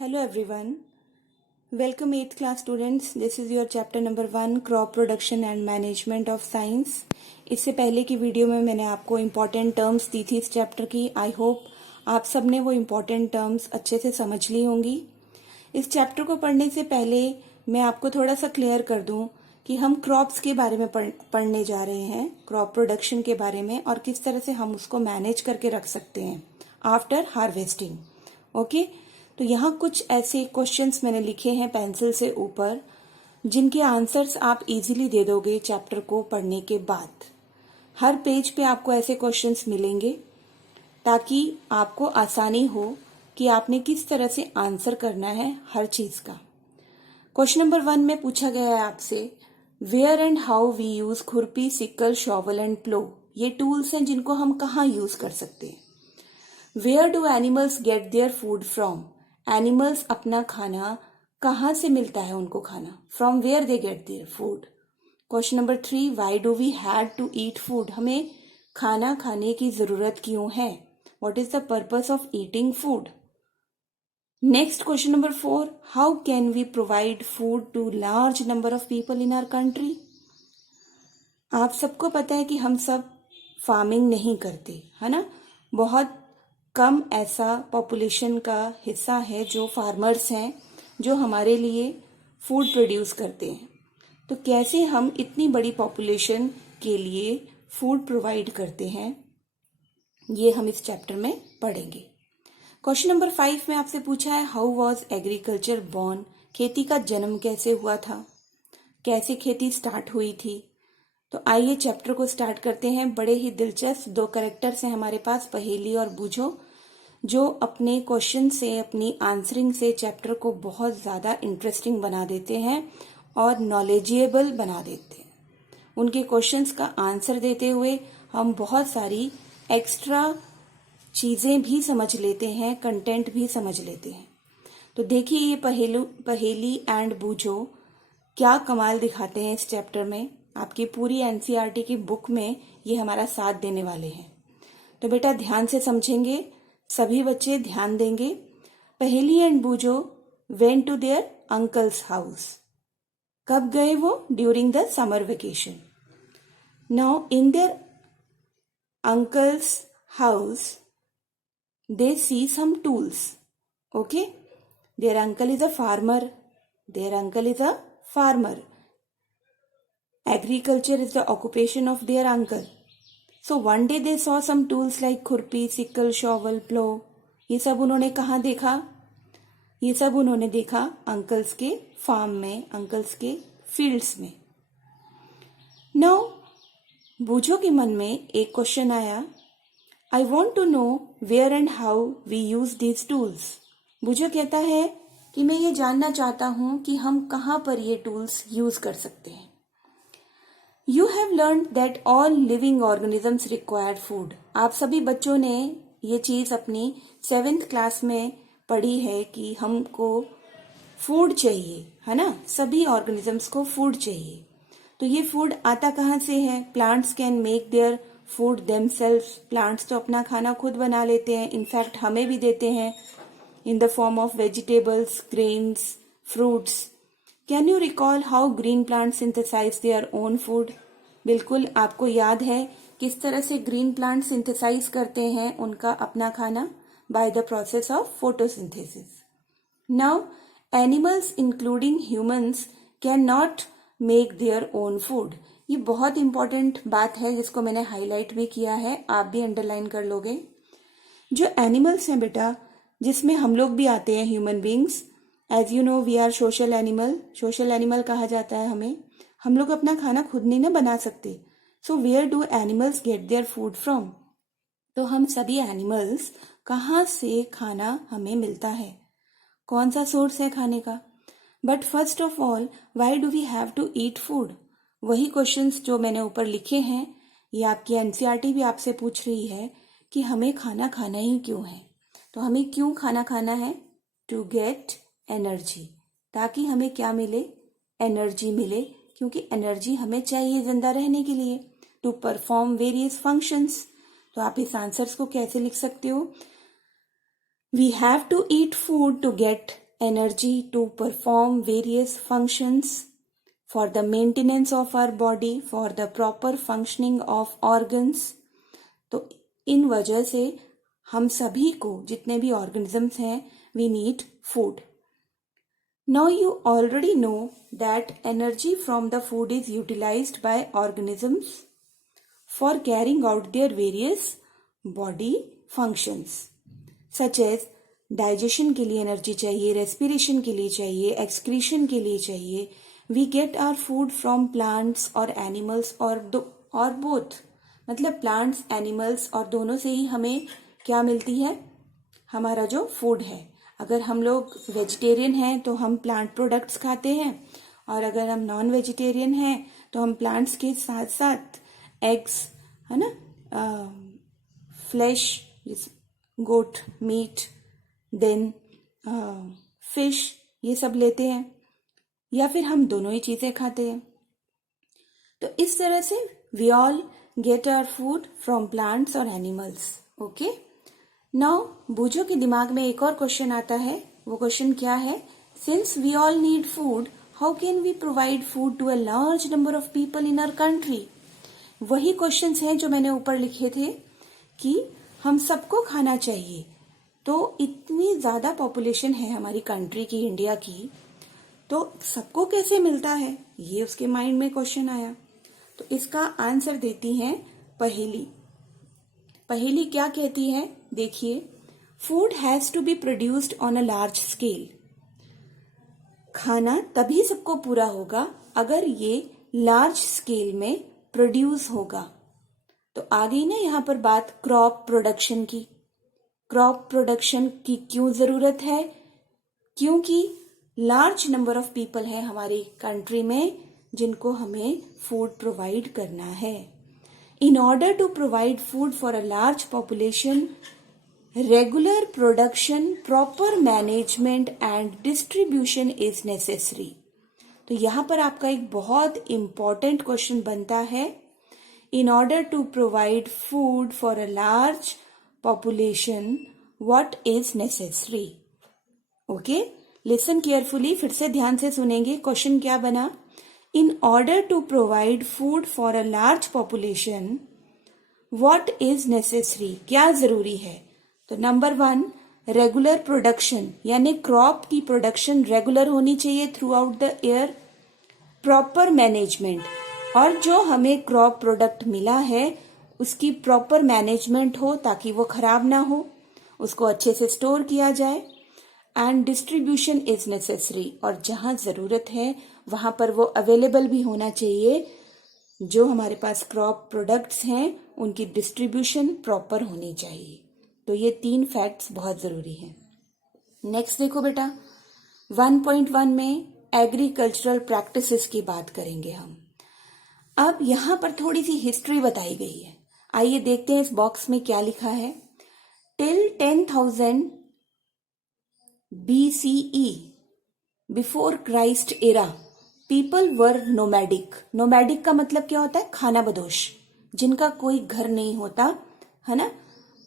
Hello everyone. Welcome 8th class students. This is your chapter number 1 crop production and management of science. इससे पहले की video में मैंने आपको इम्पॉर्टेंट टर्म्स दी थी इस चैप्टर की. आई होप आप सबने वो इम्पॉर्टेंट टर्म्स अच्छे से समझ ली होंगी. इस चैप्टर को पढ़ने से पहले मैं आपको थोड़ा सा क्लियर कर दूं कि हम क्रॉप्स के बारे में पढ़ने जा रहे हैं, क्रॉप प्रोडक्शन के बारे में, और किस तरह से हम उसको मैनेज करके रख सकते हैं आफ्टर हार्वेस्टिंग. ओके, तो यहाँ कुछ ऐसे क्वेश्चंस मैंने लिखे हैं पेंसिल से ऊपर, जिनके आंसर्स आप इजीली दे दोगे चैप्टर को पढ़ने के बाद. हर पेज पे आपको ऐसे क्वेश्चंस मिलेंगे ताकि आपको आसानी हो कि आपने किस तरह से आंसर करना है हर चीज का. क्वेश्चन नंबर 1 में पूछा गया है आपसे, where and how we use khurpi, sickle, shovel and plough. ये टूल्स हैं जिनको हम कहाँ यूज कर सकते हैं. Where do animals get their food from. Animals अपना खाना कहाँ से मिलता है उनको खाना. From where they get their food. Question number 3, why do we had to eat food. हमें खाना खाने की जरूरत क्यों है. What is the purpose of eating food. Next question number 4, how can we provide food to large number of people in our country. आप सबको पता है कि हम सब फार्मिंग नहीं करते, है ना. बहुत कम ऐसा पॉपुलेशन का हिस्सा है जो फार्मर्स हैं, जो हमारे लिए फूड प्रोड्यूस करते हैं. तो कैसे हम इतनी बड़ी पॉपुलेशन के लिए फूड प्रोवाइड करते हैं, ये हम इस चैप्टर में पढ़ेंगे. क्वेश्चन नंबर 5 में आपसे पूछा है, हाउ वॉज एग्रीकल्चर बॉर्न. खेती का जन्म कैसे हुआ था, कैसे खेती स्टार्ट हुई थी. तो आइए चैप्टर को स्टार्ट करते हैं. बड़े ही दिलचस्प 2 कैरेक्टर्स हैं हमारे पास, पहेली और बूझो, जो अपने क्वेश्चन से, अपनी आंसरिंग से चैप्टर को बहुत ज्यादा इंटरेस्टिंग बना देते हैं और नॉलेजेबल बना देते हैं. उनके क्वेश्चंस का आंसर देते हुए हम बहुत सारी एक्स्ट्रा चीजें भी समझ लेते हैं, कंटेंट भी समझ लेते हैं. तो देखिए ये पहेली एंड बूझो क्या कमाल दिखाते हैं इस चैप्टर में. आपकी पूरी एनसीईआरटी की बुक में ये हमारा साथ देने वाले हैं. तो बेटा ध्यान से समझेंगे, सभी बच्चे ध्यान देंगे. Paheli and Boojho went to their uncle's house. कब गए वो. During the summer vacation. Now in their uncle's house they see some tools. Okay, their uncle is a farmer. Agriculture is the occupation of their uncle. So one day they saw some tools like खुरपी, sickle, shovel, प्लो. ये सब उन्होंने कहाँ देखा. ये सब उन्होंने देखा अंकल्स के फार्म में, अंकल्स के फील्ड्स में. नाउ बूझो के मन में एक क्वेश्चन आया, I want to know where and how we use these tools. बूझो कहता है कि मैं ये जानना चाहता हूं कि हम कहां पर ये टूल्स यूज कर सकते हैं. You have learned that all living organisms require food. आप सभी बच्चों ने ये चीज अपनी 7th क्लास में पढ़ी है कि हमको फूड चाहिए, है ना. सभी ऑर्गेनिजम्स को फूड चाहिए. तो ये फूड आता कहाँ से है. Plants can make their food themselves. Plants तो अपना खाना खुद बना लेते हैं, इनफैक्ट हमें भी देते हैं in the form of vegetables, grains, fruits. Can you recall how green plant synthesize their own food. बिल्कुल आपको याद है किस तरह से ग्रीन प्लांट सिंथेसाइज करते हैं उनका अपना खाना by the process of photosynthesis. Now animals including humans can not make their own food. ये बहुत इंपॉर्टेंट बात है जिसको मैंने हाईलाइट भी किया है, आप भी अंडरलाइन कर लोगे. जो एनिमल्स हैं बेटा, जिसमें हम लोग भी आते हैं, human beings. As you know we are social animal कहा जाता है हमें. हम लोग अपना खाना खुद नहीं ना बना सकते. So where do animals get their food from. तो हम सभी एनिमल्स कहाँ से खाना हमें मिलता है, कौन सा सोर्स है खाने का. But first of all, why do we have to eat food. वही क्वेश्चंस जो मैंने ऊपर लिखे हैं, ये आपकी एनसीईआरटी भी आपसे पूछ रही है कि हमें खाना खाना ही क्यों है. तो हमें क्यों खाना खाना है. To get energy. ताकि हमें क्या मिले, एनर्जी मिले, क्योंकि एनर्जी हमें चाहिए जिंदा रहने के लिए, टू परफॉर्म वेरियस फंक्शंस. तो आप इस आंसर्स को कैसे लिख सकते हो. We have to eat food to get energy to perform various functions for the maintenance of our body, for the proper functioning of organs. तो इन वजह से हम सभी को, जितने भी organisms हैं, we need food. Now you already know that energy from the food is utilized by organisms for carrying out their various body functions, such as digestion के लिए एनर्जी चाहिए, रेस्पिरेशन के लिए चाहिए, एक्सक्रीशन के लिए चाहिए. We get our food from plants और एनिमल्स और बोथ, मतलब प्लांट्स, एनिमल्स और दोनों से ही हमें क्या मिलती है, हमारा जो फूड है. अगर हम लोग वेजिटेरियन हैं तो हम प्लांट प्रोडक्ट्स खाते हैं, और अगर हम नॉन वेजिटेरियन हैं तो हम प्लांट्स के साथ साथ एग्स, है ना, flesh, goat meat, then fish, ये सब लेते हैं, या फिर हम दोनों ही चीजें खाते हैं. तो इस तरह से we all get our food from plants और एनिमल्स. ओके, नाउ बूझो के दिमाग में एक और क्वेश्चन आता है. वो क्वेश्चन क्या है? Since we all need food, how can we provide food to a large number of people in our country? वही क्वेश्चंस हैं जो मैंने ऊपर लिखे थे कि हम सबको खाना चाहिए. तो इतनी ज्यादा पॉपुलेशन है हमारी कंट्री की, इंडिया की, तो सबको कैसे मिलता है, ये उसके माइंड में क्वेश्चन आया. तो इसका आंसर देती है पहेली. पहेली क्या कहती है? देखिए, food has to be produced on a large scale. खाना तभी सबको पूरा होगा अगर ये लार्ज स्केल में प्रोड्यूस होगा. तो आ गई ना यहाँ पर बात क्रॉप प्रोडक्शन की. क्रॉप प्रोडक्शन की क्यों जरूरत है? क्योंकि लार्ज नंबर ऑफ पीपल है हमारी कंट्री में जिनको हमें फूड प्रोवाइड करना है. In order to provide food for a large population, regular production, proper management and distribution is necessary. तो यहां पर आपका एक बहुत इंपॉर्टेंट क्वेश्चन बनता है. In order to provide food for a large population, what is necessary? Okay, listen carefully. फिर से ध्यान से सुनेंगे. क्वेश्चन क्या बना? In order to provide food for a large population, what is necessary? क्या जरूरी है? तो नंबर 1, रेगुलर प्रोडक्शन, यानी क्रॉप की प्रोडक्शन रेगुलर होनी चाहिए through out the year. Proper management, और जो हमें क्रॉप प्रोडक्ट मिला है उसकी प्रॉपर मैनेजमेंट हो ताकि वो खराब ना हो, उसको अच्छे से स्टोर किया जाए. एंड डिस्ट्रीब्यूशन इज नेसेसरी, और जहां जरूरत है वहां पर वो अवेलेबल भी होना चाहिए. जो हमारे पास क्रॉप प्रोडक्ट्स हैं उनकी डिस्ट्रीब्यूशन प्रॉपर होनी चाहिए. तो ये 3 फैक्ट्स बहुत जरूरी हैं. नेक्स्ट देखो बेटा, 1.1 में एग्रीकल्चरल प्रैक्टिसेस की बात करेंगे हम. अब यहां पर थोड़ी सी हिस्ट्री बताई गई है. आइए देखते हैं इस बॉक्स में क्या लिखा है. Till 10,000 BCE, before Christ era, people were nomadic. Nomadic का मतलब क्या होता है? खाना बदोश, जिनका कोई घर नहीं होता, है ना.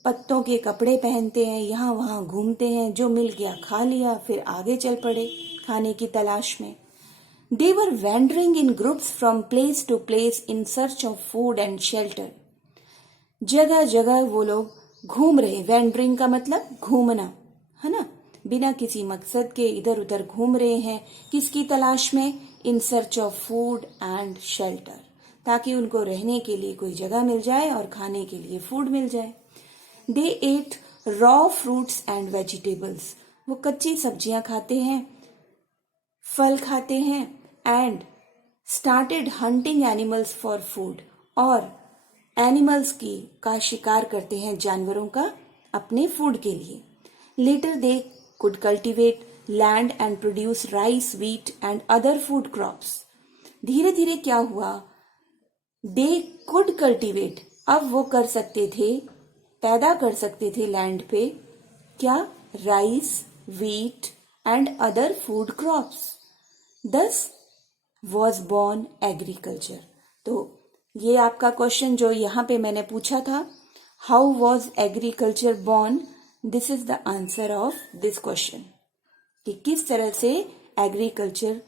पत्तों के कपड़े पहनते हैं, यहाँ वहां घूमते हैं, जो मिल गया खा लिया, फिर आगे चल पड़े खाने की तलाश में. They were wandering in groups from place to place in search of food and shelter. जगह जगह वो लोग घूम रहे. वेंडरिंग का मतलब घूमना, है ना. बिना किसी मकसद के इधर उधर घूम रहे हैं. किसकी तलाश में? In search of food and shelter, ताकि उनको रहने के लिए कोई जगह मिल जाए और खाने के लिए फूड मिल जाए. They eat raw fruits and vegetables. वो कच्ची सब्जियां खाते हैं, फल खाते हैं. And started hunting animals for food, और एनिमल्स का शिकार करते हैं, जानवरों का, अपने फूड के लिए. Later they could cultivate land and produce rice, wheat and other food crops. धीरे धीरे क्या हुआ? दे कुड कल्टिवेट, अब वो कर सकते थे, पैदा कर सकते थे लैंड पे क्या? Rice, wheat and other food crops. दस वॉज बॉर्न एग्रीकल्चर. तो ये आपका क्वेश्चन जो यहाँ पे मैंने पूछा था, how was agriculture born, this is the answer of this question. कि किस तरह से एग्रीकल्चर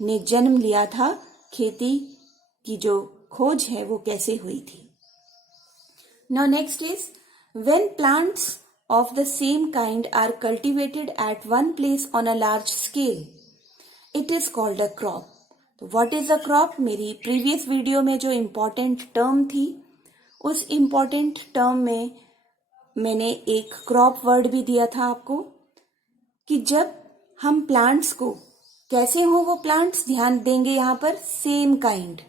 ने जन्म लिया था, खेती की जो खोज है वो कैसे हुई थी। Now next is when plants of the same kind are cultivated at one place on a large scale, it is called a crop. तो what is a crop? मेरी previous वीडियो में जो important term थी, उस important term में मैंने एक crop word भी दिया था आपको, कि जब हम plants को, कैसे हो वो plants, ध्यान देंगे यहाँ पर same kind,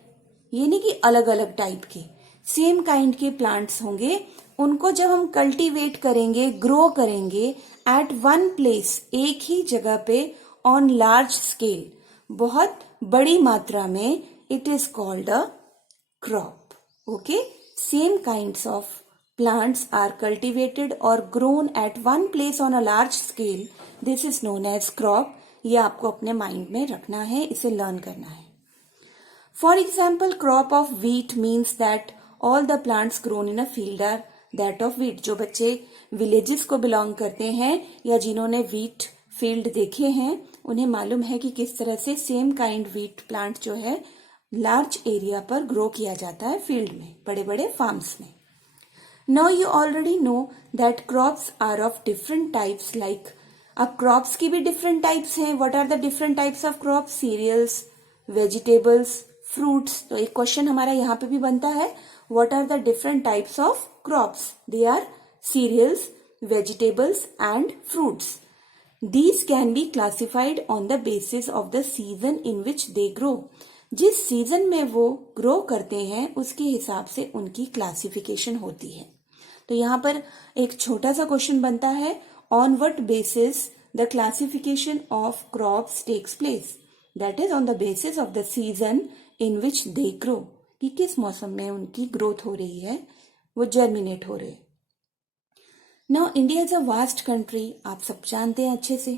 ये नहीं कि अलग अलग टाइप के, सेम काइंड के प्लांट्स होंगे, उनको जब हम कल्टीवेट करेंगे, ग्रो करेंगे एट वन प्लेस, एक ही जगह पे, ऑन लार्ज स्केल, बहुत बड़ी मात्रा में, it is called a crop. Okay, same kinds of plants are cultivated और grown at one place on a large scale, this is known as crop. ये आपको अपने माइंड में रखना है, इसे लर्न करना है। For example, crop of wheat means that all the plants grown in a field are that of wheat। जो बच्चे विलेजेस को बिलोंग करते हैं या जिन्होंने व्हीट फील्ड देखे हैं, उन्हें मालूम है कि किस तरह से सेम काइंड व्हीट प्लांट जो है लार्ज एरिया पर ग्रो किया जाता है फील्ड में, बड़े बड़े फार्म्स में। Now you already know that crops are of different types, like अब क्रॉप्स की भी डिफरेंट टाइप्स हैं। What are the different types of crops? Cereals, vegetables, fruits. तो एक क्वेश्चन हमारा यहाँ पे भी बनता है, what are the different types of crops? They are cereals, vegetables and fruits. These can be classified on the basis of the season in which they grow. जिस season में वो ग्रो करते हैं उसके हिसाब से उनकी क्लासिफिकेशन होती है। तो यहाँ पर एक छोटा सा क्वेश्चन बनता है, on what basis the classification of crops takes place? That is on the basis of the season in which they grow. कि किस मौसम में उनकी ग्रोथ हो रही है, वो जर्मिनेट हो रहे। Now India is a vast country, आप सब जानते हैं अच्छे से।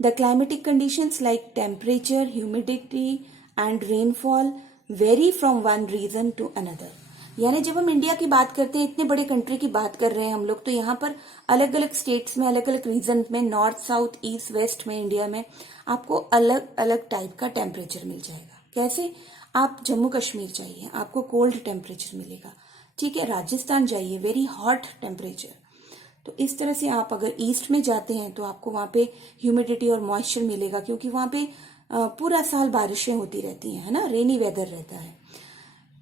The climatic conditions like temperature, humidity and rainfall vary from one region to another. यानी जब हम इंडिया की बात करते हैं, इतने बड़े कंट्री की बात कर रहे हैं हम लोग, तो यहाँ पर अलग अलग स्टेट्स में, अलग अलग रीजन में, नॉर्थ, साउथ, ईस्ट, वेस्ट में इंडिया में आपको अलग अलग टाइप का टेम्परेचर मिल जाएगा। कैसे? आप जम्मू कश्मीर जाइए, आपको कोल्ड टेम्परेचर मिलेगा, ठीक है। राजस्थान जाइए, वेरी हॉट टेम्परेचर। तो इस तरह से आप अगर ईस्ट में जाते हैं तो आपको वहां पे ह्यूमिडिटी और मॉइस्चर मिलेगा, क्योंकि वहां पे पूरा साल बारिशें होती रहती हैं, है ना, रेनी वेदर रहता है।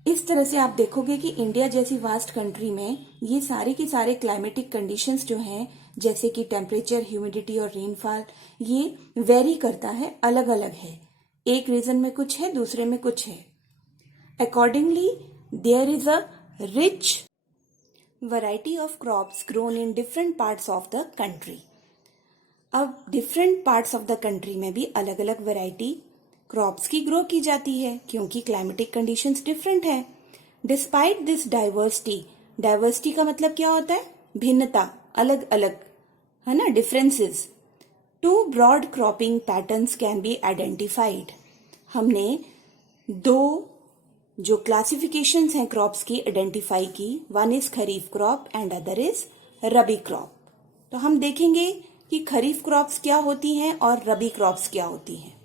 इस तरह से आप देखोगे कि इंडिया जैसी वास्ट कंट्री में ये सारे के सारे क्लाइमेटिक कंडीशंस जो हैं, जैसे कि टेम्परेचर, ह्यूमिडिटी और रेनफॉल, ये वेरी करता है, अलग अलग है। एक रीजन में कुछ है, दूसरे में कुछ है। Accordingly there is a rich variety of crops grown in different parts of the country. अब different parts of the country में भी अलग अलग वैरायटी क्रॉप्स की ग्रो की जाती है, क्योंकि क्लाइमेटिक कंडीशंस डिफरेंट है। डिस्पाइट दिस डाइवर्सिटी, डाइवर्सिटी का मतलब क्या होता है? भिन्नता, अलग अलग, है ना, differences. Two broad cropping patterns can be identified. हमने दो जो क्लासिफिकेशंस हैं क्रॉप्स की आइडेंटिफाई की, one is kharif crop and other is rabi crop. तो हम देखेंगे कि खरीफ क्रॉप्स क्या होती हैं और रबी क्रॉप्स क्या होती हैं।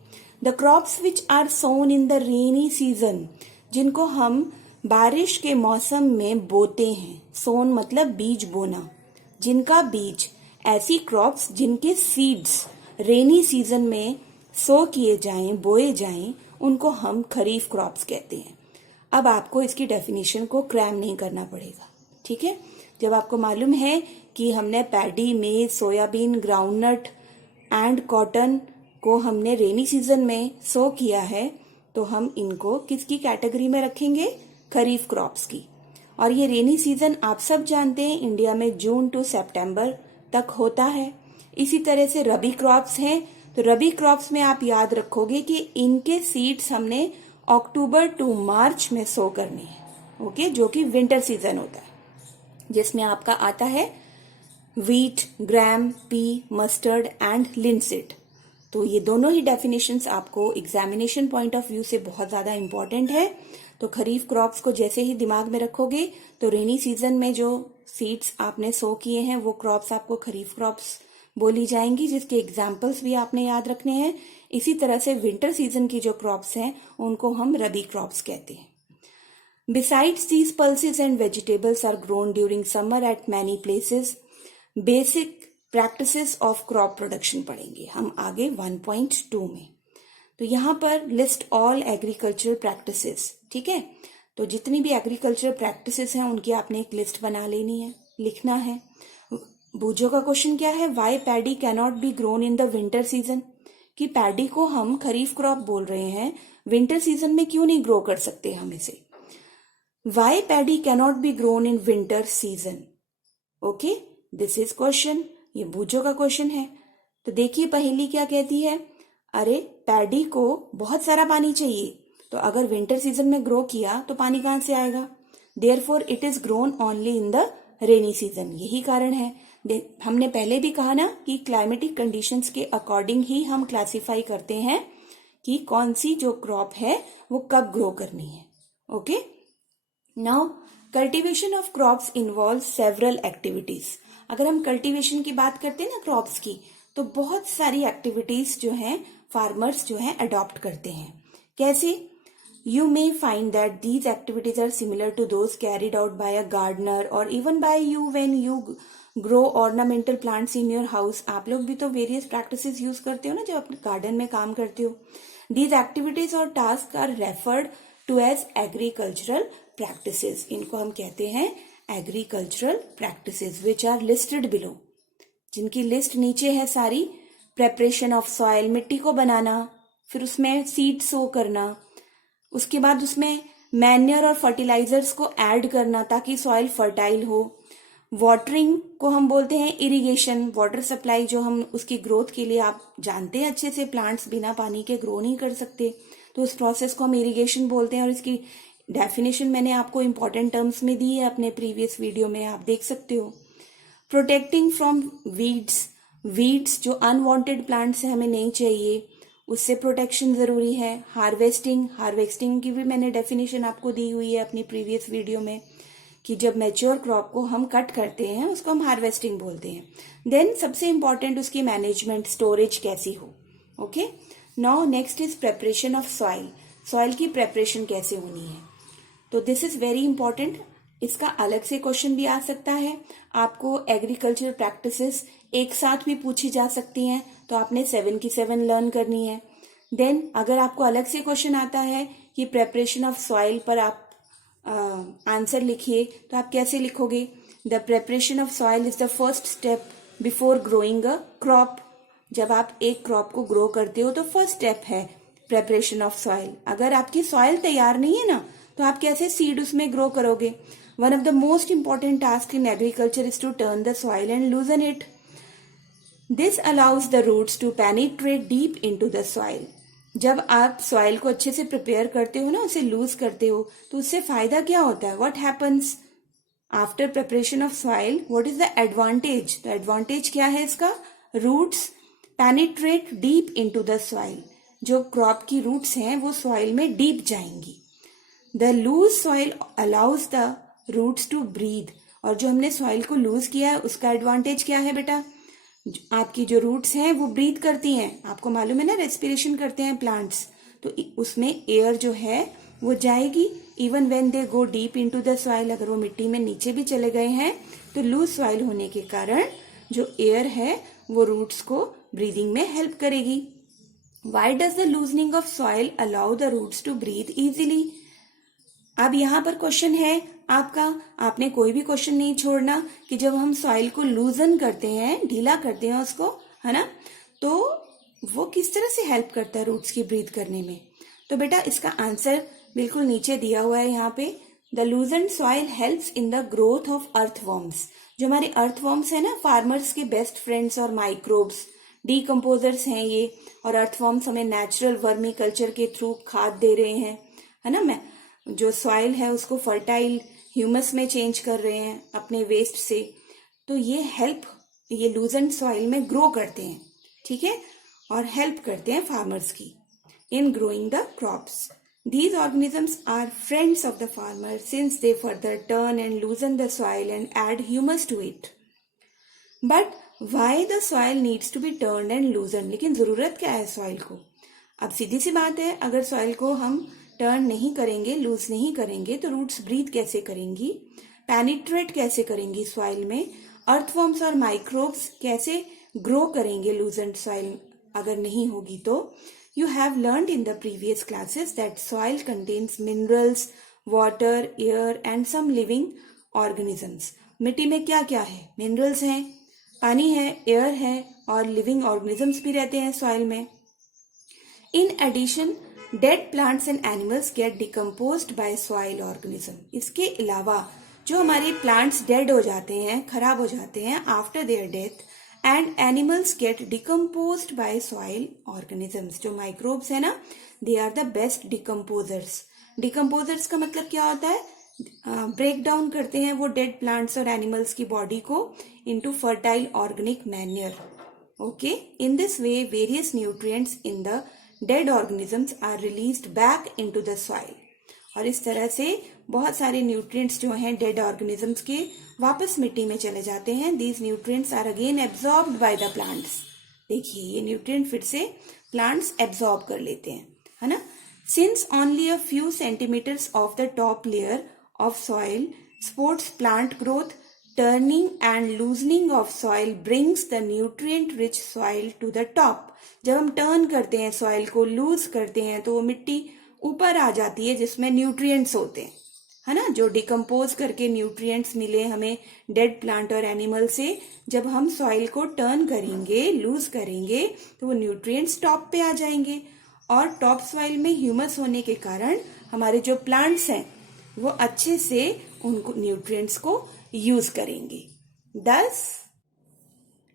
The crops which are sown in the rainy season, जिनको हम बारिश के मौसम में बोते हैं। सोन मतलब बीज बोना, जिनका बीज, ऐसी क्रॉप्स जिनके सीड्स रेनी सीजन में सो किए जाएं, बोए जाएं, उनको हम खरीफ क्रॉप्स कहते हैं। अब आपको इसकी डेफिनेशन को क्रैम नहीं करना पड़ेगा, ठीक है। जब आपको मालूम है कि हमने पैडी, मेज, सोयाबीन, ग्राउंडनट एंड कॉटन को हमने रेनी सीजन में सो किया है, तो हम इनको किसकी कैटेगरी में रखेंगे? खरीफ क्रॉप्स की। और ये रेनी सीजन आप सब जानते हैं इंडिया में जून टू सितंबर तक होता है। इसी तरह से रबी क्रॉप्स हैं, तो रबी क्रॉप्स में आप याद रखोगे कि इनके सीड्स हमने अक्टूबर टू मार्च में सो करनी है, ओके, जो कि विंटर सीजन होता है, जिसमें आपका आता है wheat, gram, P, mustard and linseed. तो ये दोनों ही डेफिनेशंस आपको एग्जामिनेशन पॉइंट ऑफ व्यू से बहुत ज्यादा इंपॉर्टेंट है। तो खरीफ क्रॉप्स को जैसे ही दिमाग में रखोगे तो रेनी सीजन में जो सीड्स आपने सो किए हैं वो क्रॉप्स आपको खरीफ क्रॉप्स बोली जाएंगी, जिसके एग्जाम्पल्स भी आपने याद रखने हैं। इसी तरह से विंटर सीजन की जो क्रॉप्स हैं उनको हम रबी क्रॉप्स कहते हैं। Besides these pulses and vegetables are grown during summer at many places. Basic practices of crop production पढ़ेंगे हम आगे 1.2 में। तो यहाँ पर लिस्ट ऑल एग्रीकल्चरल प्रैक्टिसेस, ठीक है। तो जितनी भी एग्रीकल्चरल प्रैक्टिसेस हैं उनकी आपने एक लिस्ट बना लेनी है, लिखना है। बूझो का क्वेश्चन क्या है, why paddy cannot be grown in the winter season, कि पैडी को हम खरीफ क्रॉप बोल रहे हैं, विंटर सीजन में क्यों नहीं ग्रो कर सकते हम इसे। Why paddy cannot be grown in winter season? Okay, this is question. ये बूझो का क्वेश्चन है। तो देखिए पहेली क्या कहती है, अरे पैडी को बहुत सारा पानी चाहिए, तो अगर विंटर सीजन में ग्रो किया तो पानी कहां से आएगा। Therefore it is grown only in the rainy season. यही कारण है। हमने पहले भी कहा ना कि क्लाइमेटिक कंडीशंस के अकॉर्डिंग ही हम क्लासिफाई करते हैं कि कौन सी जो क्रॉप है वो कब ग्रो करनी है। Okay, now cultivation of crops involve several activities. अगर हम कल्टीवेशन की बात करते हैं ना क्रॉप्स की, तो बहुत सारी एक्टिविटीज जो हैं फार्मर्स जो हैं अडॉप्ट करते हैं। कैसे? You may find that these activities are similar to those carried out by a gardener और even by you when you grow ornamental plants in your house. आप लोग भी तो वेरियस प्रैक्टिसेस यूज करते हो ना जब अपने गार्डन में काम करते हो। दीज एक्टिविटीज और task are referred to as agricultural practices. इनको हम कहते हैं agricultural practices which are listed below, जिनकी लिस्ट नीचे है सारी। प्रेपरेशन ऑफ सॉइल, मिट्टी को बनाना, फिर उसमें सीड सो करना, उसके बाद उसमें मैन्योर और फर्टिलाइजर्स को ऐड करना ताकि सॉइल फर्टाइल हो। वाटरिंग को हम बोलते हैं इरिगेशन, वाटर सप्लाई जो हम उसकी ग्रोथ के लिए, आप जानते हैं अच्छे से प्लांट्स बिना पानी के ग्रो नहीं कर सकते, तो उस प्रोसेस को हम इरिगेशन बोलते हैं। और इसकी डेफिनेशन मैंने आपको इंपॉर्टेंट टर्म्स में दी है अपने प्रीवियस वीडियो में, आप देख सकते हो। प्रोटेक्टिंग फ्रॉम वीड्स जो अनवांटेड प्लांट्स है हमें नहीं चाहिए, उससे प्रोटेक्शन जरूरी है। हार्वेस्टिंग की भी मैंने डेफिनेशन आपको दी हुई है अपनी प्रीवियस वीडियो में, कि जब मैच्योर क्रॉप को हम कट करते हैं उसको हम हार्वेस्टिंग बोलते हैं। देन सबसे इंपॉर्टेंट उसकी मैनेजमेंट, स्टोरेज कैसी हो। Okay, now next is preparation of soil. Soil की प्रेपरेशन कैसे होनी है, तो दिस इज वेरी इंपॉर्टेंट। इसका अलग से क्वेश्चन भी आ सकता है। आपको एग्रीकल्चर प्रैक्टिसेस एक साथ भी पूछी जा सकती हैं, तो आपने 7 की 7 लर्न करनी है। देन अगर आपको अलग से क्वेश्चन आता है कि प्रेपरेशन ऑफ सॉइल पर आप आंसर लिखिए, तो आप कैसे लिखोगे। The preparation of soil is the first step before growing a crop. जब आप एक क्रॉप को ग्रो करते हो तो फर्स्ट स्टेप है प्रेपरेशन ऑफ सॉइल। अगर आपकी सॉइल तैयार नहीं है ना, तो आप कैसे सीड उसमें ग्रो करोगे। One of the most important task in agriculture is to turn the soil and loosen it. This allows the roots to penetrate deep into the soil. जब आप सॉइल को अच्छे से प्रिपेयर करते हो ना, उसे लूज करते हो, तो उससे फायदा क्या होता है। What happens after preparation of soil, what is the advantage. तो एडवांटेज क्या है इसका, roots penetrate deep into the soil. जो क्रॉप की रूट्स हैं वो सॉइल में डीप जाएंगी। The loose soil allows the roots to breathe. और जो हमने सॉइल को लूज किया है उसका एडवांटेज क्या है बेटा, आपकी जो रूट्स हैं वो ब्रीथ करती हैं। आपको मालूम है ना, रेस्पिरेशन करते हैं प्लांट्स, तो उसमें एयर जो है वो जाएगी। Even when they go deep into the soil, अगर वो मिट्टी में नीचे भी चले गए हैं तो लूज सॉइल होने के कारण जो एयर है वो रूट्स को ब्रीदिंग में हेल्प करेगी। Why does the loosening of soil allow the roots to breathe easily? अब यहाँ पर क्वेश्चन है आपका, आपने कोई भी क्वेश्चन नहीं छोड़ना कि जब हम सॉइल को लूजन करते हैं, ढीला करते हैं उसको, है ना, तो वो किस तरह से हेल्प करता है रूट्स की ब्रीथ करने में। तो बेटा इसका आंसर बिल्कुल नीचे दिया हुआ है यहाँ पे। The लूजन soil helps in the growth of earthworms. जो हमारे अर्थवर्म्स है ना, फार्मर्स के बेस्ट फ्रेंड्स और माइक्रोब्स, डीकम्पोजर्स हैं ये, और अर्थवर्म्स हमें नेचुरल वर्मी कल्चर के थ्रू खाद दे रहे हैं, है ना। मैं जो सॉइल है उसको फर्टाइल ह्यूमस में चेंज कर रहे हैं अपने वेस्ट से। तो ये लूजन सॉइल में ग्रो करते हैं, ठीक है, और हेल्प करते हैं फार्मर्स की इन growing the crops. These organisms are friends of the farmer since they further turn and loosen the soil and add humus to it. But why the soil needs to be turn and loosen, लेकिन जरूरत क्या है soil को? अब सीधी सी बात है, अगर soil को हम टर्न नहीं करेंगे, लूज नहीं करेंगे, तो रूट्स ब्रीथ कैसे करेंगी, पेनिट्रेट कैसे करेंगी सॉइल में, अर्थवॉर्म्स और माइक्रोब्स कैसे ग्रो करेंगे लूजेंट सॉइल अगर नहीं होगी तो? You have learned in the previous classes that soil contains minerals, water, air and some living organisms. मिट्टी में क्या क्या है? मिनरल्स हैं, पानी है, एयर है और लिविंग ऑर्गेनिजम्स भी रहते हैं सॉइल में. In addition, dead plants and animals get decomposed by soil organism. इसके अलावा जो हमारे प्लांट्स डेड हो जाते हैं, खराब हो जाते हैं after their death, and animals get decomposed by soil organisms. जो माइक्रोब्स है ना, they are the best decomposers. Decomposers का मतलब क्या होता है? ब्रेक डाउन करते हैं वो डेड प्लांट्स और एनिमल्स की बॉडी को into fertile organic manure. Okay, in this way various nutrients in the dead organisms are released back into the soil. और इस तरह से बहुत सारे न्यूट्रिएंट्स जो हैं डेड ऑर्गेनिजम्स के वापस मिट्टी में चले जाते हैं. These nutrients are again absorbed by the plants. देखिए, ये न्यूट्रिएंट फिर से प्लांट्स एब्जॉर्ब कर लेते हैं, है ना. Since only a few centimetres of the top layer of soil supports plant growth, turning and loosening of soil brings the nutrient rich soil to the top. जब हम टर्न करते हैं सॉइल को, लूज करते हैं, तो वो मिट्टी ऊपर आ जाती है जिसमें न्यूट्रिएंट्स होते हैं, है ना. जो डिकम्पोज करके न्यूट्रिएंट्स मिले हमें डेड प्लांट और एनिमल से, जब हम सॉइल को टर्न करेंगे, लूज करेंगे, तो वो न्यूट्रिएंट्स टॉप पे आ जाएंगे. और टॉप सॉइल में ह्यूमस होने के कारण हमारे जो प्लांट्स हैं वो अच्छे से उनको न्यूट्रिएंट्स को यूज करेंगे. Thus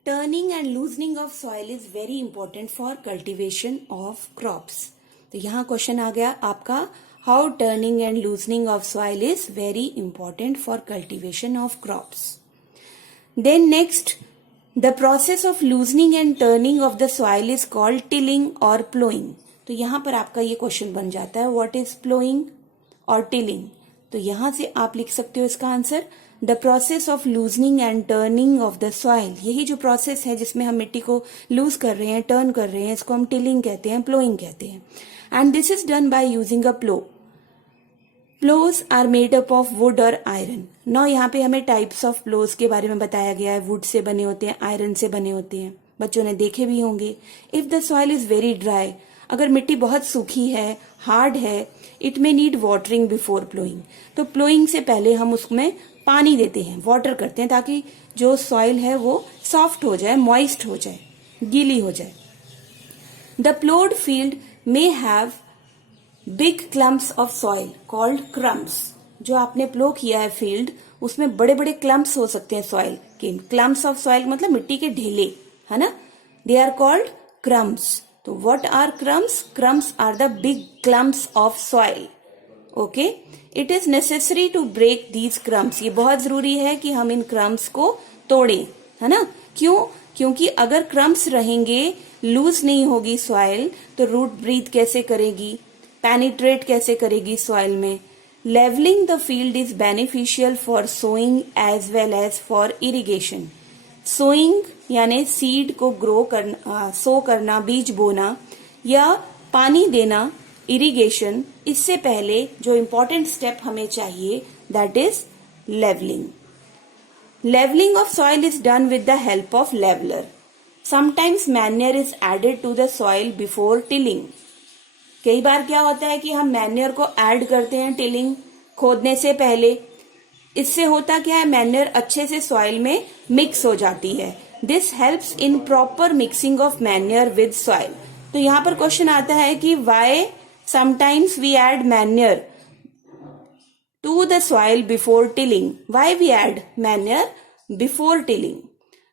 turning and loosening of soil is very important for cultivation of crops. तो यहाँ क्वेश्चन आ गया आपका, how turning and loosening of soil is very important for cultivation of crops. Then next, the process of loosening and turning of the soil is called tilling और ploughing. तो यहाँ पर आपका ये क्वेश्चन बन जाता है, व्हाट इज प्लोइंग और टिलिंग. तो यहां से आप लिख सकते हो इसका answer, the process of loosening and turning of the soil. यही जो प्रोसेस है जिसमें हम मिट्टी को लूज कर रहे हैं, टर्न कर रहे हैं, इसको हम टिलिंग कहते हैं, प्लोइंग कहते हैं. And this is done by using a plough. Ploughs are made up of wood और आयरन. नाउ यहाँ पे हमें टाइप्स ऑफ प्लोज के बारे में बताया गया है. वुड से बने होते हैं, आयरन से बने होते हैं, बच्चों ने देखे भी होंगे. If the soil is very dry, अगर मिट्टी बहुत सूखी है, हार्ड है, it may need watering before ploughing. तो प्लोइंग से पहले हम उसमें पानी देते हैं, वाटर करते हैं, ताकि जो सॉइल है वो सॉफ्ट हो जाए, मॉइस्ट हो जाए, गीली हो जाए. The प्लोड field may have big clumps of soil called crumbs. जो आपने प्लो किया है फील्ड, उसमें बड़े बड़े क्लम्प्स हो सकते हैं सॉइल के. क्लम्प्स ऑफ सॉइल मतलब मिट्टी के ढेले, है ना. They are called crumbs. तो what are crumbs? Crumbs are the big clumps of soil. Okay? It is necessary to break these crumbs. ये बहुत जरूरी है कि हम इन crumbs को तोड़ें, है ना. क्यों? क्योंकि अगर crumbs रहेंगे, लूज नहीं होगी सॉइल, तो रूट ब्रीथ कैसे करेगी, पेनिट्रेट कैसे करेगी सॉइल में. Levelling the field is beneficial for sowing as well as for irrigation. Sowing यानी सीड को ग्रो करना, सो करना, बीज बोना, या पानी देना, इरिगेशन. इससे पहले जो इम्पोर्टेंट स्टेप हमें चाहिए, that is levelling. Levelling of soil is done with the help of leveller. Sometimes manure is added to the soil before tilling. कई बार क्या होता है कि हम मैन्योर को ऐड करते हैं टिलिंग, खोदने से पहले. इससे होता क्या है, मैन्योर अच्छे से सॉइल में मिक्स हो जाती है. This helps in proper mixing of manure with soil. तो यहाँ पर क्वेश्चन आता है कि why sometimes we add manure to the soil before tilling. Why we add manure before tilling?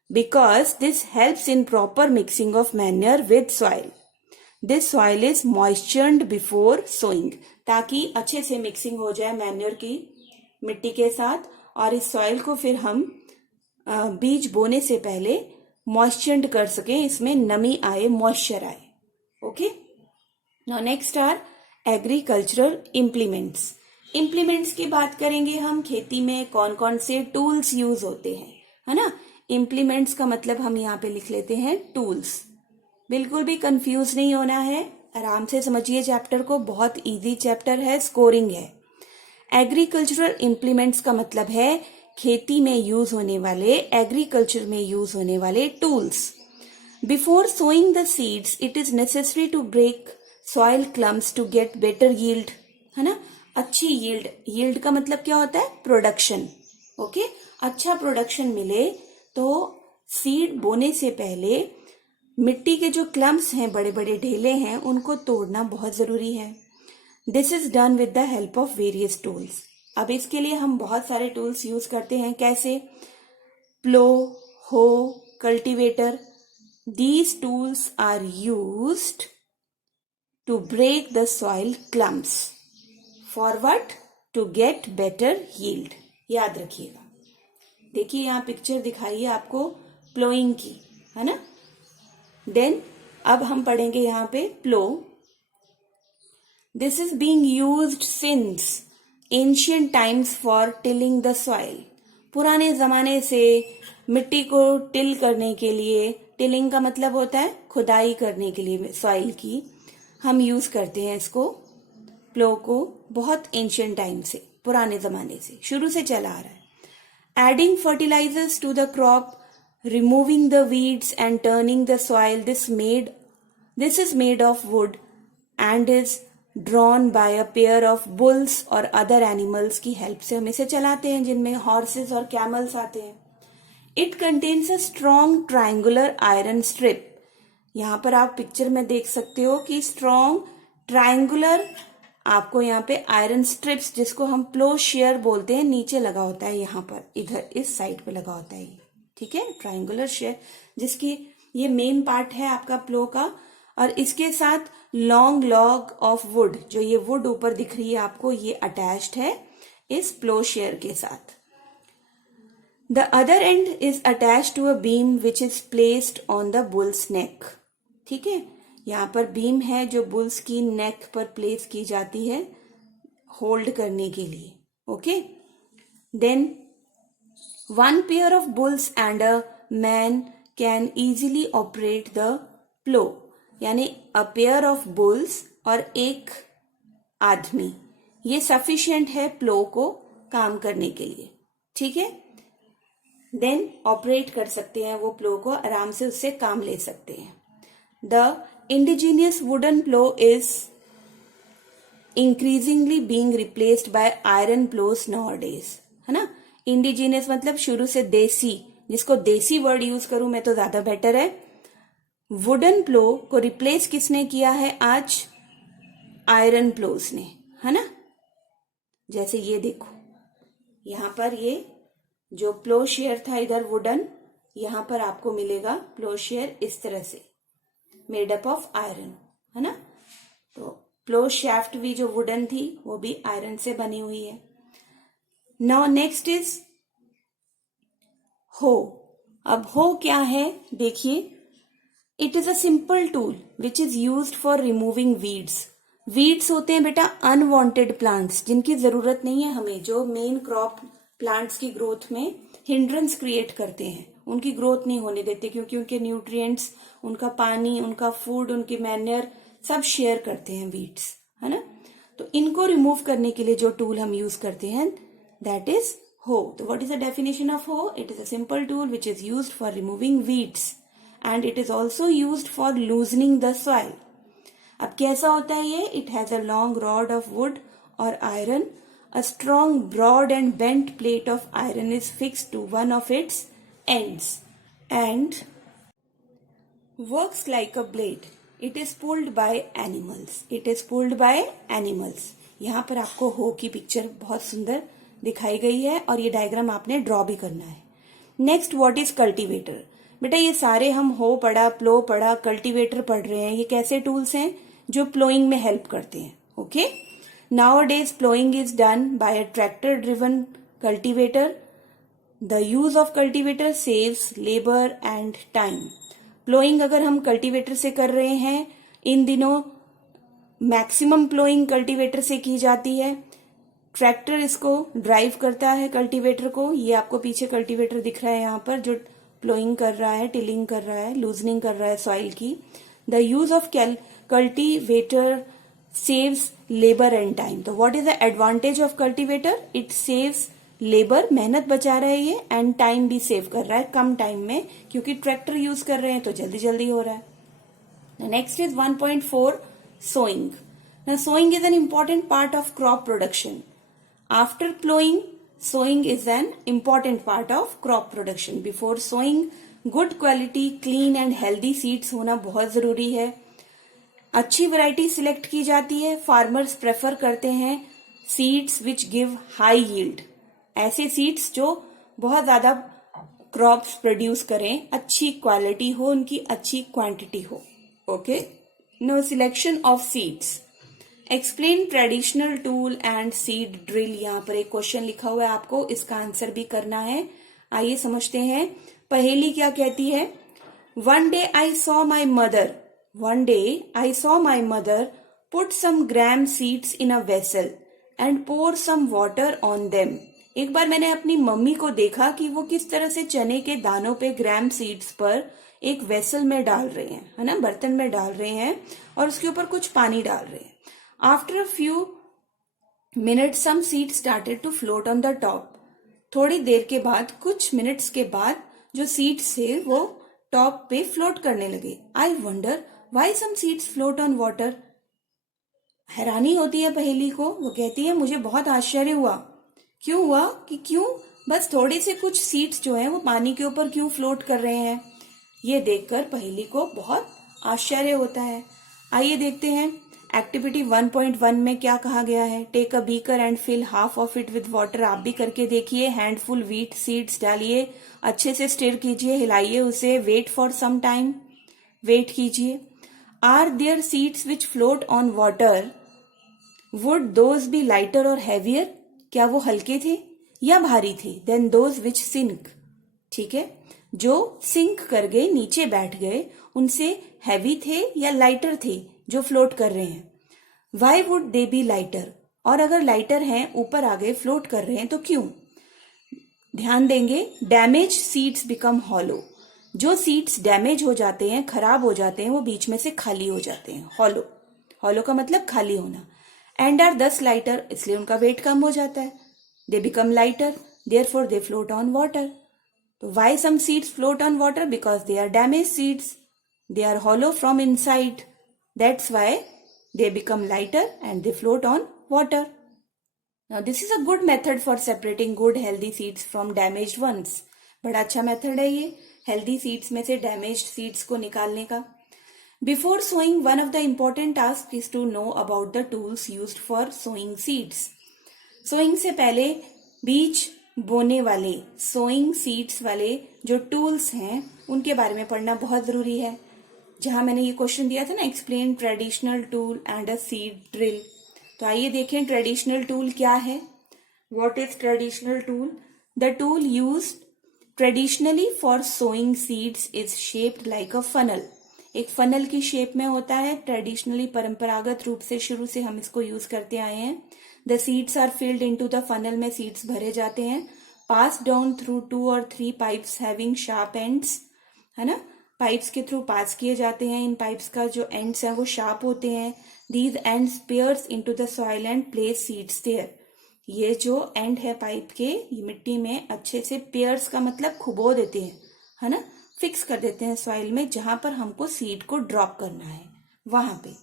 Because this helps in proper mixing of manure with soil. This soil is moistured before sowing, ताकि अच्छे से mixing हो जाए manure की मिट्टी के साथ, और इस सॉइल को फिर हम बीज बोने से पहले मॉइस्चर्ड कर सके, इसमें नमी आए, मॉइस्चर आए. Okay. Now next are agricultural implements. Implements की बात करेंगे हम. खेती में कौन कौन से टूल्स यूज होते हैं, है ना. इम्प्लीमेंट्स का मतलब हम यहाँ पे लिख लेते हैं टूल्स। बिल्कुल भी कंफ्यूज नहीं होना है, आराम से समझिए चैप्टर को, बहुत इजी चैप्टर है, स्कोरिंग है। एग्रीकल्चरल इम्प्लीमेंट्स का मतलब है खेती में यूज होने वाले, एग्रीकल्चर में यूज होने वाले tools. Before sowing the seeds it is necessary to break soil clumps to get better yield, है ना, अच्छी यील्ड। यील्ड का मतलब क्या होता है? प्रोडक्शन। ओके, अच्छा प्रोडक्शन मिले तो सीड बोने से पहले मिट्टी के जो क्लम्स हैं, बड़े बड़े ढेले हैं, उनको तोड़ना बहुत जरूरी है। This is done with the help of various tools. अब इसके लिए हम बहुत सारे टूल्स यूज करते हैं। कैसे? Plough, hoe, cultivator. These tools are used to break the soil clumps for what? To get better yield. याद रखिएगा। देखिए यहाँ पिक्चर दिखाई है आपको प्लोइंग की, है ना। देन अब हम पढ़ेंगे यहाँ पे plough. This is being used since ancient times for tilling the soil. पुराने जमाने से मिट्टी को टिल करने के लिए, टिलिंग का मतलब होता है खुदाई करने के लिए सॉइल की, हम यूज करते हैं इसको, प्लो को, बहुत एंशियंट टाइम से, पुराने जमाने से, शुरू से चला आ रहा है। Adding fertilizers to the crop, removing the weeds and turning the soil. This is made of wood and is drawn by a pair of bulls or other animals की हेल्प से हम इसे चलाते हैं, जिनमें हॉर्सेस और कैमल्स आते हैं। It contains a strong triangular iron strip. यहाँ पर आप पिक्चर में देख सकते हो कि स्ट्रॉन्ग ट्रायंगुलर आपको यहाँ पे आयरन स्ट्रिप्स, जिसको हम प्लो शेयर बोलते हैं, नीचे लगा होता है, यहाँ पर इधर इस साइड पे लगा होता है, ठीक है, ट्रायंगुलर शेयर, जिसकी ये मेन पार्ट है आपका प्लो का। और इसके साथ लॉन्ग लॉग ऑफ वुड, जो ये वुड ऊपर दिख रही है आपको, ये अटैच्ड है इस प्लो शेयर के साथ। The other end is attached to a beam which is placed on the bull's neck. ठीक है, यहाँ पर बीम है जो बुल्स की नेक पर प्लेस की जाती है होल्ड करने के लिए। Okay, then one pair of bulls and a man can easily operate the plow, यानी a pair of bulls और एक आदमी, ये सफिशिएंट है प्लो को काम करने के लिए। ठीक है, देन ऑपरेट कर सकते हैं वो प्लो को, आराम से उससे काम ले सकते हैं। The indigenous wooden plough is increasingly being replaced by iron ploughs nowadays, है ना। इंडिजीनियस मतलब शुरू से देसी, जिसको देसी वर्ड यूज करूं मैं तो ज्यादा बेटर है। वुडन प्लो को रिप्लेस किसने किया है आज? आयरन प्लोस ने, है ना। जैसे ये देखो, यहां पर ये जो प्लो शेयर था इधर वुडन, यहां पर आपको मिलेगा प्लो शेयर इस तरह से, मेड अप ऑफ आयरन, है ना। तो प्लो शाफ्ट भी जो वुडन थी वो भी आयरन से बनी हुई है। नाउ नेक्स्ट इज हो। अब हो क्या है देखिए, it is a simple tool which is used for removing weeds. Weeds होते हैं बेटा अनवांटेड प्लांट्स, जिनकी जरूरत नहीं है हमें, जो मेन क्रॉप प्लांट्स की ग्रोथ में हिंड्रेंस क्रिएट करते हैं, उनकी ग्रोथ नहीं होने देते, क्योंकि उनके न्यूट्रिएंट्स, उनका पानी, उनका फूड, उनकी मैन्योर सब शेयर करते हैं वीड्स, है ना। तो इनको रिमूव करने के लिए जो टूल हम यूज करते हैं that is hoe. So what is the definition of hoe? It is a simple tool which is used for removing weeds and it is also used for loosening the soil. अब कैसा होता है ये? It has a long rod of wood or iron. A strong, broad and bent plate of iron is fixed to one of its ends and works like a blade. It is pulled by animals. It is pulled by animals. यहाँ पर आपको हो की picture बहुत सुंदर दिखाई गई है और ये डायग्राम आपने ड्रॉ भी करना है। Next, what is cultivator? बेटा ये सारे हम हो पढ़ा, प्लो पढ़ा, कल्टीवेटर पढ़ रहे हैं, ये कैसे टूल्स हैं जो प्लोइंग में हेल्प करते हैं। Okay, nowadays ploughing is done bye a tractor driven cultivator. The use of cultivator saves labour and time. Ploughing अगर हम कल्टीवेटर से कर रहे हैं, इन दिनों मैक्सिमम प्लोइंग कल्टीवेटर से की जाती है। ट्रैक्टर इसको ड्राइव करता है कल्टीवेटर को। ये आपको पीछे कल्टीवेटर दिख रहा है यहाँ पर, जो प्लोइंग कर रहा है, टिलिंग कर रहा है, लूजनिंग कर रहा है सॉइल की. The use of cultivator saves labour and time. तो what is the advantage of cultivator? It saves labour, मेहनत बचा रहा है ये, एंड टाइम भी सेव कर रहा है कम टाइम में, क्योंकि ट्रैक्टर यूज कर रहे हैं तो जल्दी जल्दी हो रहा है. Next is 1.4 sowing. Now sowing is an important part of crop production. After plowing, sowing is an important part of crop production. Before sowing, good quality, clean and healthy seeds होना बहुत जरूरी है. अच्छी वैरायटी सिलेक्ट की जाती है. Farmers prefer करते हैं seeds which give high yield. ऐसे सीड्स जो बहुत ज्यादा क्रॉप्स प्रोड्यूस करें, अच्छी क्वालिटी हो, उनकी अच्छी क्वांटिटी हो. Okay. No selection of seeds. Explain traditional tool and seed drill. यहाँ पर एक क्वेश्चन लिखा हुआ है, आपको इसका आंसर भी करना है. आइए समझते हैं. पहेली क्या कहती है? One day I saw my mother put some gram seeds in a vessel and pour some water on them. एक बार मैंने अपनी मम्मी को देखा कि वो किस तरह से चने के दानों पे ग्राम सीड्स पर एक वेसल में डाल रहे हैं, है ना, बर्तन में डाल रहे हैं, और उसके ऊपर कुछ पानी डाल रहे हैं. After a few minutes some seed started to float on the top. थोड़ी देर के बाद, कुछ मिनट्स के बाद, जो सीड्स थे वो टॉप पे फ्लोट करने लगे. I wonder why some seeds float on water. हैरानी होती है पहेली को. वो कहती है मुझे बहुत आश्चर्य हुआ. क्यों हुआ? कि क्यों बस थोड़े से कुछ सीड्स जो हैं वो पानी के ऊपर क्यों फ्लोट कर रहे हैं. ये देखकर पहेली को बहुत आश्चर्य होता है. आइए देखते हैं. एक्टिविटी 1.1 में क्या कहा गया है? Take a beaker and fill half of it with water. आप भी करके देखिए. हैंडफुल व्हीट सीड्स डालिए, अच्छे से स्टिर कीजिए, हिलाइए उसे. Wait for some time, wait कीजिए. Are there seeds which float on water, would those be lighter और हैवियर. क्या वो हल्के थे या भारी थे? Then those which sink. ठीक है, जो सिंक कर गए, नीचे बैठ गए, उनसे हैवी थे या लाइटर थे जो फ्लोट कर रहे हैं. Why would they B lighter. और अगर लाइटर हैं, ऊपर आ गए, फ्लोट कर रहे हैं, तो क्यों? ध्यान देंगे. Damage seeds become hollow. जो सीड्स डैमेज हो जाते हैं, खराब हो जाते हैं, वो बीच में से खाली हो जाते हैं. हॉलो, हॉलो का मतलब खाली होना. एंड आर दस लाइटर, इसलिए उनका वेट कम हो जाता है. They become lighter, therefore they float on water. तो why some seeds float on water? Because they are damaged seeds. They are hollow from inside. That's why they become lighter and they float on water. Now this is a good method for separating good healthy seeds from damaged ones. बड़ा अच्छा method है ये, healthy seeds में से damaged seeds को निकालने का. Before sowing, one of the important tasks is to know about the tools used for sowing seeds. Sowing से पहले बीज बोने वाले, सोइंग सीड्स वाले जो टूल्स हैं उनके बारे में पढ़ना बहुत जरूरी है. जहां मैंने ये क्वेश्चन दिया था ना, explain traditional tool and a seed drill. तो आइए देखें ट्रेडिशनल टूल क्या है. What is traditional tool? The tool used traditionally for sowing seeds is shaped like a funnel. एक फनल की शेप में होता है. ट्रेडिशनली, परंपरागत रूप से शुरू से हम इसको यूज करते आए हैं. The seeds are filled into the funnel. में सीड्स भरे जाते हैं. Pass down through 2 or 3 pipes having sharp ends, है ना. पाइप्स के थ्रू पास किए जाते हैं. इन पाइप्स का जो एंड्स हैं वो शार्प होते हैं. These ends pierce into the soil and place seeds there. ये जो एंड है पाइप के, ये मिट्टी में अच्छे से, पेयर्स का मतलब खुबो देते हैं, है ना, फिक्स कर देते हैं सॉइल में, जहां पर हमको सीड को ड्रॉप करना है वहां पे.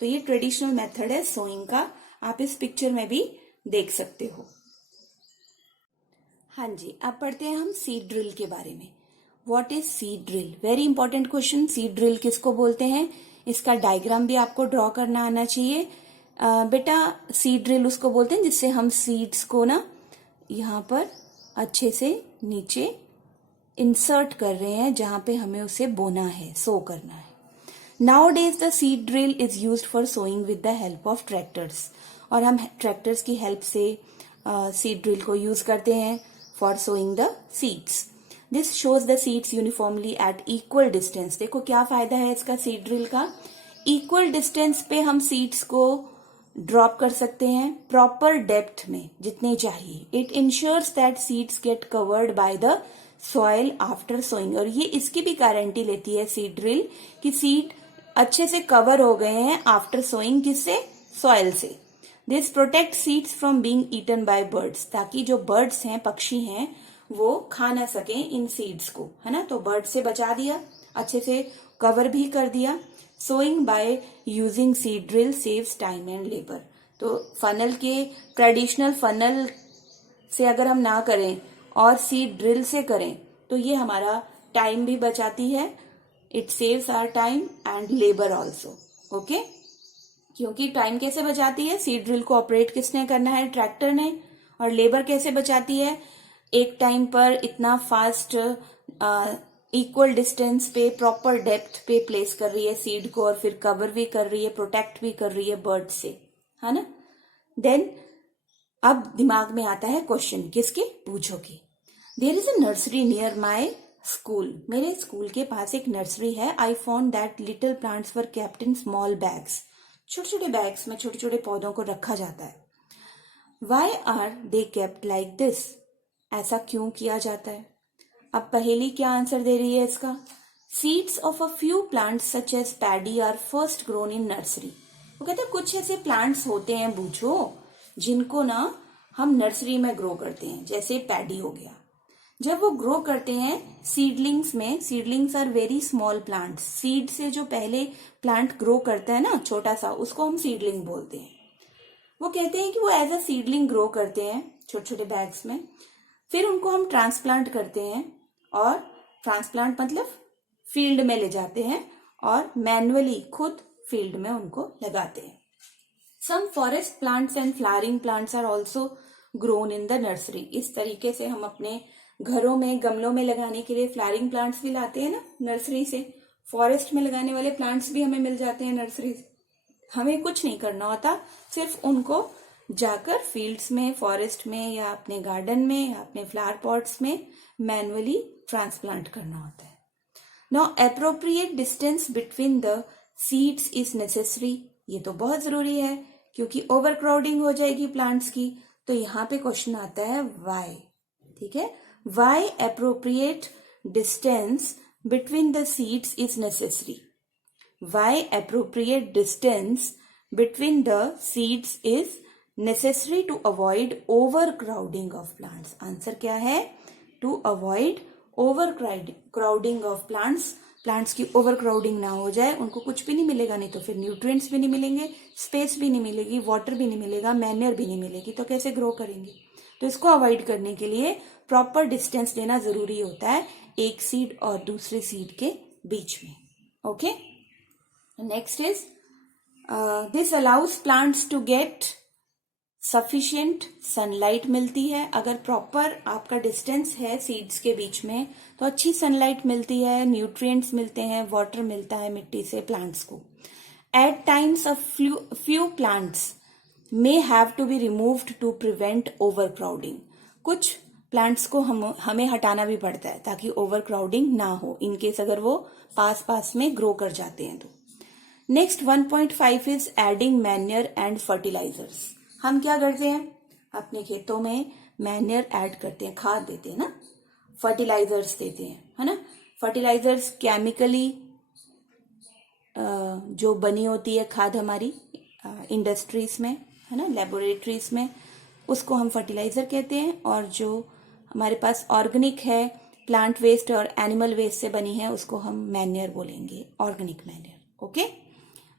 तो ये ट्रेडिशनल मेथड है सोइंग का. आप इस पिक्चर में भी देख सकते हो. हाँ जी, अब पढ़ते हैं हम सीड ड्रिल के बारे में. What is seed drill? Very important question. Seed drill किसको बोलते हैं? इसका डायग्राम भी आपको ड्रॉ करना आना चाहिए. बेटा, सीड ड्रिल उसको बोलते हैं जिससे हम सीड्स को ना यहाँ पर अच्छे से नीचे इंसर्ट कर रहे हैं, जहां पे हमें उसे बोना है, सो करना है. Nowadays the seed drill is used for sowing with the help of tractors. और हम ट्रैक्टर्स की हेल्प से सीड ड्रिल को यूज करते हैं for sowing the seeds. This sows the seeds uniformly at equal distance. देखो क्या फायदा है इसका सीड ड्रिल का. इक्वल डिस्टेंस पे हम सीड्स को ड्रॉप कर सकते हैं, प्रॉपर डेप्थ में जितने चाहिए. It ensures that seeds get covered by the soil after sowing, और ये इसकी भी गारंटी लेती है सीड ड्रिल कि सीड अच्छे से कवर हो गए हैं आफ्टर सोइंग, किससे, सॉइल से। This protect seeds from being eaten by birds, ताकि जो बर्ड्स हैं, पक्षी हैं, वो खा ना सके इन सीड्स को, है ना। तो बर्ड से बचा दिया, अच्छे से कवर भी कर दिया। Sowing by using seed drill saves time and labour. तो फनल के, ट्रेडिशनल फनल से अगर हम ना करें और सीड ड्रिल से करें तो ये हमारा टाइम भी बचाती है, it saves our time and labour also. Okay, क्योंकि टाइम कैसे बचाती है, सीड ड्रिल को ऑपरेट किसने करना है, ट्रैक्टर ने। और लेबर कैसे बचाती है, एक टाइम पर इतना फास्ट इक्वल डिस्टेंस पे, प्रॉपर डेप्थ पे प्लेस कर रही है सीड को, और फिर कवर भी कर रही है, प्रोटेक्ट भी कर रही है बर्ड से, है ना। देन अब दिमाग में आता है क्वेश्चन, किसके, बूझो की। There is a nursery near my school, मेरे स्कूल के पास एक नर्सरी है। I found that little plants were kept in small bags, छोटे छोटे बैग्स में छोटे छोटे पौधों को रखा जाता है। Why are they kept like this, ऐसा क्यों किया जाता है। अब पहेली क्या आंसर दे रही है इसका, seeds of a few plants such as paddy are first grown in nursery. वो कहते हैं कुछ ऐसे प्लांट्स होते हैं बूझो, जिनको ना हम नर्सरी में ग्रो करते हैं, जैसे पैडी हो गया। जब वो ग्रो करते हैं सीडलिंग्स में, seedlings are very small plants, seed से जो पहले प्लांट ग्रो करता है ना छोटा सा, उसको हम सीडलिंग बोलते हैं। वो कहते हैं कि वो एज अ सीडलिंग ग्रो करते हैं छोटे छोटे बैग्स में, फिर उनको हम ट्रांसप्लांट करते हैं, और ट्रांसप्लांट मतलब फील्ड में ले जाते हैं और मैन्युअली खुद फील्ड में उनको लगाते हैं। Some forest plants and flowering plants are also grown in the nursery. इस तरीके से हम अपने घरों में, गमलों में लगाने के लिए फ्लावरिंग प्लांट्स भी लाते हैं ना नर्सरी से। फॉरेस्ट में लगाने वाले प्लांट्स भी हमें मिल जाते हैं नर्सरी से। हमें कुछ नहीं करना होता, सिर्फ उनको जाकर फील्ड्स में, फॉरेस्ट में, या अपने गार्डन में, या अपने फ्लावर पॉट्स में मैनुअली ट्रांसप्लांट करना होता है। Now appropriate distance between the seeds is necessary, ये तो बहुत जरूरी है क्योंकि ओवर क्राउडिंग हो जाएगी प्लांट्स की। तो यहाँ पे क्वेश्चन आता है वाई, ठीक है, why appropriate distance between the seeds is necessary, why appropriate distance between the seeds is necessary to avoid overcrowding of plants. Answer क्या है, to avoid overcrowding of plants, plants की overcrowding ना हो जाए, उनको कुछ भी नहीं मिलेगा, नहीं तो फिर न्यूट्रिएंट्स भी नहीं मिलेंगे, स्पेस भी नहीं मिलेगी, वाटर भी नहीं मिलेगा, मैन्योर भी नहीं मिलेगी, तो कैसे ग्रो करेंगे। तो इसको अवॉइड करने के लिए प्रॉपर डिस्टेंस देना जरूरी होता है एक सीड और दूसरे सीड के बीच में। Okay, next is this allows plants to get sufficient sunlight मिलती है। अगर प्रॉपर आपका डिस्टेंस है सीड्स के बीच में तो अच्छी सनलाइट मिलती है, न्यूट्रिएंट्स मिलते हैं, वाटर मिलता है मिट्टी से प्लांट्स को। At times a few plants may have to be removed to prevent overcrowding, कुछ प्लांट्स को हमें हटाना भी पड़ता है ताकि ओवर क्राउडिंग ना हो, इनकेस अगर वो पास पास में ग्रो कर जाते हैं तो। Next 1.5 is adding manure and fertilisers. हम क्या करते हैं, अपने खेतों में मैन्योर ऐड करते हैं, खाद देते हैं ना, फर्टिलाइजर्स देते हैं, है ना। फर्टिलाइजर्स केमिकली जो बनी होती है खाद हमारी इंडस्ट्रीज में, है ना, लेबोरेटरीज में, उसको हम फर्टिलाइजर कहते हैं। और जो हमारे पास ऑर्गेनिक है, प्लांट वेस्ट और एनिमल वेस्ट से बनी है, उसको हम मैन्योर बोलेंगे, organic manure. Okay,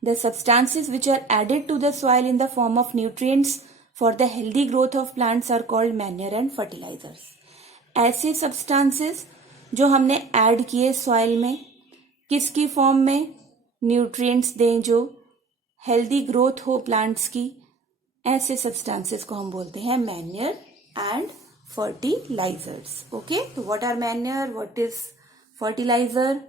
the substances which are added to the soil in the form of nutrients for the healthy growth of plants are called manure and fertilizers. ऐसे substances जो हमने add किए सॉइल में, किसकी form में, nutrients दें जो healthy growth हो प्लांट्स की, ऐसे सब्सटेंसेस को हम बोलते हैं मैन्योर एंड फर्टिलाइजर्स। ओके, तो what are manure, what is fertiliser?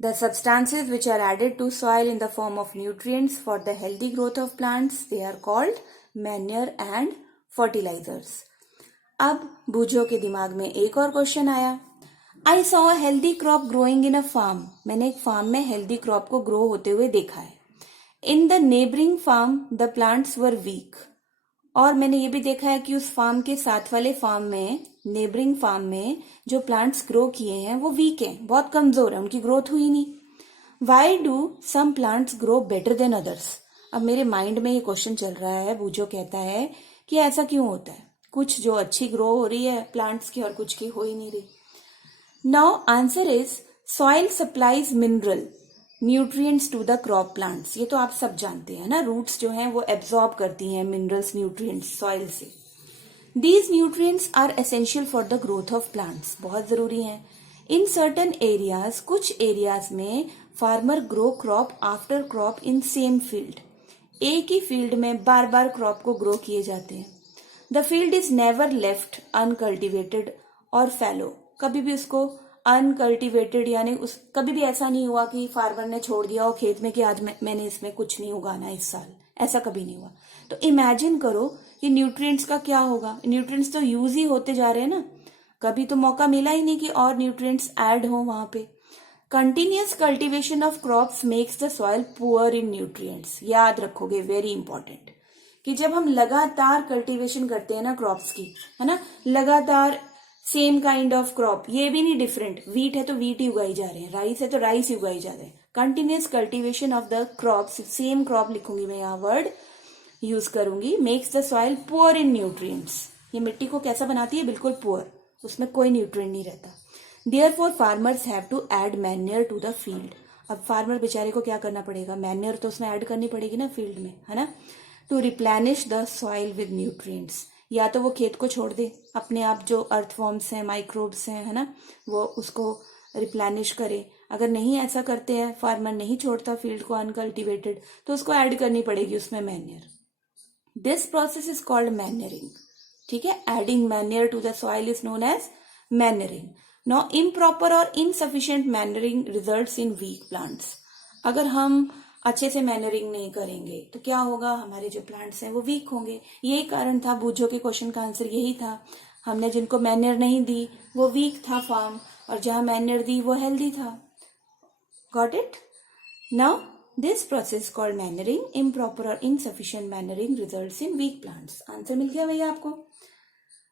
The substances which are added to soil in the form of nutrients for the healthy growth of plants, they are called manure and fertilizers. अब बूझो के दिमाग में एक और question आया। I saw a healthy crop growing in a farm. मैंने एक फार्म में हेल्दी क्रॉप को ग्रो होते हुए देखा है। In the neighboring farm, the plants were weak. और मैंने ये भी देखा है कि उस फार्म के साथ वाले फार्म में, नेबरिंग फार्म में जो प्लांट्स ग्रो किए हैं वो वीक हैं, बहुत कमजोर है, उनकी ग्रोथ हुई नहीं। Why do some plants grow better than others? अब मेरे माइंड में ये क्वेश्चन चल रहा है, बूझो कहता है कि ऐसा क्यों होता है, कुछ जो अच्छी ग्रो हो रही है प्लांट्स की और कुछ की हो ही नहीं रही। Now answer is soil supplies mineral nutrients to the crop plants. ये तो आप सब जानते हैं ना, रूट्स जो हैं वो एब्जॉर्ब करती हैं मिनरल्स, न्यूट्रिएंट्स सॉइल से। These nutrients are essential for the growth of plants, बहुत जरूरी हैं। इन सर्टन एरियाज, कुछ एरियाज में farmer grow crop after crop in same field, एक ही फील्ड में बार बार क्रॉप को ग्रो किए जाते हैं। The field is never left uncultivated और फैलो, कभी भी उसको अनकल्टिवेटेड यानी उस कभी भी ऐसा नहीं हुआ कि फार्मर ने छोड़ दिया हो खेत में कि आज मैंने इसमें कुछ नहीं उगाना इस साल, ऐसा कभी नहीं हुआ। तो इमेजिन करो कि न्यूट्रिएंट्स का क्या होगा, न्यूट्रिएंट्स तो यूज ही होते जा रहे हैं ना, कभी तो मौका मिला ही नहीं कि और न्यूट्रिएंट्स ऐड हो वहां पे। Continuous cultivation of crops makes the soil poor in nutrients, याद रखोगे, वेरी इंपॉर्टेंट, कि जब हम लगातार कल्टीवेशन करते हैं ना क्रॉप्स की, है ना, लगातार सेम काइंड ऑफ क्रॉप, ये भी नहीं डिफरेंट, वीट है तो वीट ही उगाई जा रहे हैं, राइस है तो राइस ही उगाई जा रहे हैं, continuous cultivation of the crops, same crop लिखूंगी मैं, यहाँ वर्ड यूज करूंगी, makes the soil poor in nutrients. ये मिट्टी को कैसा बनाती है, बिल्कुल पुअर, उसमें कोई न्यूट्रिएंट नहीं रहता। Therefore farmers have to add manure to the field. अब फार्मर बेचारे को क्या करना पड़ेगा, मैन्योर तो उसमें ऐड करनी पड़ेगी ना फील्ड में, है ना, to replenish the soil with nutrients. या तो वो खेत को छोड़ दे, अपने आप जो अर्थवॉर्म्स हैं, माइक्रोब्स हैं, है ना, वो उसको रिप्लेनिश करे। अगर नहीं ऐसा करते हैं, फार्मर नहीं छोड़ता फील्ड को अनकल्टिवेटेड, तो उसको ऐड करनी पड़ेगी उसमें manure. This process is called manuring, ठीक है, adding manure to the soil is known as manuring. Now improper और insufficient manuring results in weak plants. अगर हम अच्छे से मैन्योरिंग नहीं करेंगे तो क्या होगा, हमारे जो प्लांट्स हैं वो वीक होंगे। यही कारण था, बूझो के क्वेश्चन का आंसर यही था, हमने जिनको मैन्योर नहीं दी वो वीक था फार्म, और जहां मैन्योर दी वो हेल्दी था। Got it? Now this process called manuring, improper और insufficient manuring results in weak plants. Answer मिल गया भैया आपको।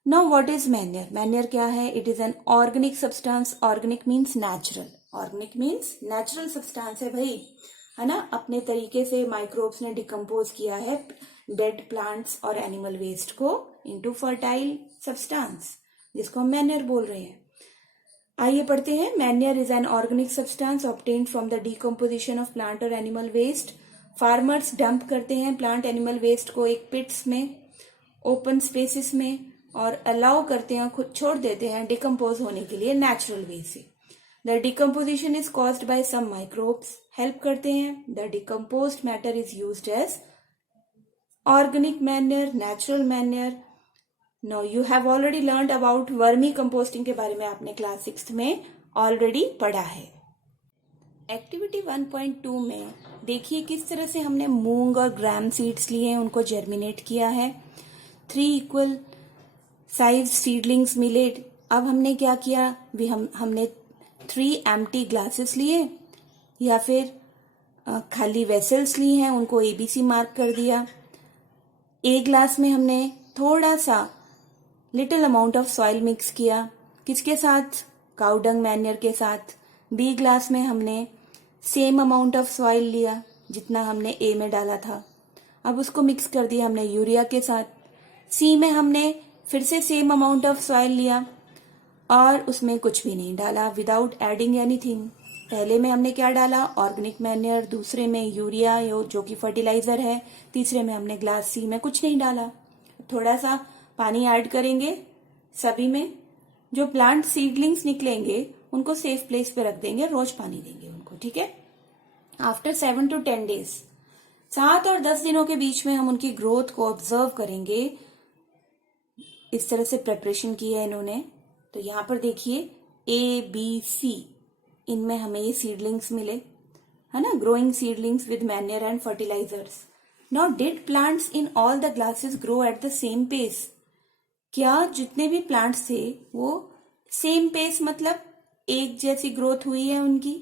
Now what is manure? Manure क्या है? It is an organic substance, organic means natural, organic means natural substance है भाई, है ना, अपने तरीके से माइक्रोब्स ने डिकम्पोज किया है डेड प्लांट्स और एनिमल वेस्ट को इनटू फर्टाइल सब्सटेंस, जिसको हम मैन्योर बोल रहे हैं। आइए पढ़ते हैं। Manure is an organic substance obtained from the decomposition of plant और एनिमल वेस्ट। फार्मर्स डंप करते हैं प्लांट एनिमल वेस्ट को एक पिट्स में, ओपन स्पेसिस में, और अलाउ करते हैं, खुद छोड़ देते हैं डिकम्पोज होने के लिए नेचुरल वे से। The decomposition is caused by some microbes, help करते हैं। The decomposed matter is used as organic manure, natural manure. Now you have already learned about vermicomposting के बारे में आपने क्लास 6 में ऑलरेडी पढ़ा है। एक्टिविटी 1.2 में देखिए किस तरह से हमने मूंग और ग्राम सीड्स लिए हैं, उनको जर्मिनेट किया है। 3 इक्वल साइज सीडलिंग्स मिले। अब हमने क्या किया, भी हमने 3 एम्प्टी ग्लासेस लिए या फिर खाली वेसल्स ली हैं, उनको ABC मार्क कर दिया। A ग्लास में हमने थोड़ा सा little amount of soil mix किया, किसके साथ, काउ डंग मैन्योर के साथ। B ग्लास में हमने सेम अमाउंट ऑफ सॉइल लिया जितना हमने A में डाला था, अब उसको मिक्स कर दिया हमने यूरिया के साथ। C में हमने फिर से सेम अमाउंट ऑफ सॉइल लिया और उसमें कुछ भी नहीं डाला, विदाउट एडिंग एनीथिंग। पहले में हमने क्या डाला, ऑर्गेनिक मैन्योर, दूसरे में यूरिया जो कि फर्टिलाइजर है, तीसरे में हमने ग्लास C में कुछ नहीं डाला। थोड़ा सा पानी ऐड करेंगे सभी में, जो प्लांट सीडलिंग्स निकलेंगे उनको सेफ प्लेस पे रख देंगे, रोज पानी देंगे उनको, ठीक है। आफ्टर 7 to 10 days, 7 और 10 दिनों के बीच में हम उनकी ग्रोथ को ऑब्जर्व करेंगे। इस तरह से प्रिपरेशन की है इन्होंने। तो यहाँ पर देखिए ABC, इनमें हमें ये सीडलिंग्स मिले, है ना, growing seedlings with manure and fertilisers. Now did plants in all the glasses grow at the same pace? क्या जितने भी प्लांट्स थे वो सेम पेस, मतलब एक जैसी ग्रोथ हुई है उनकी?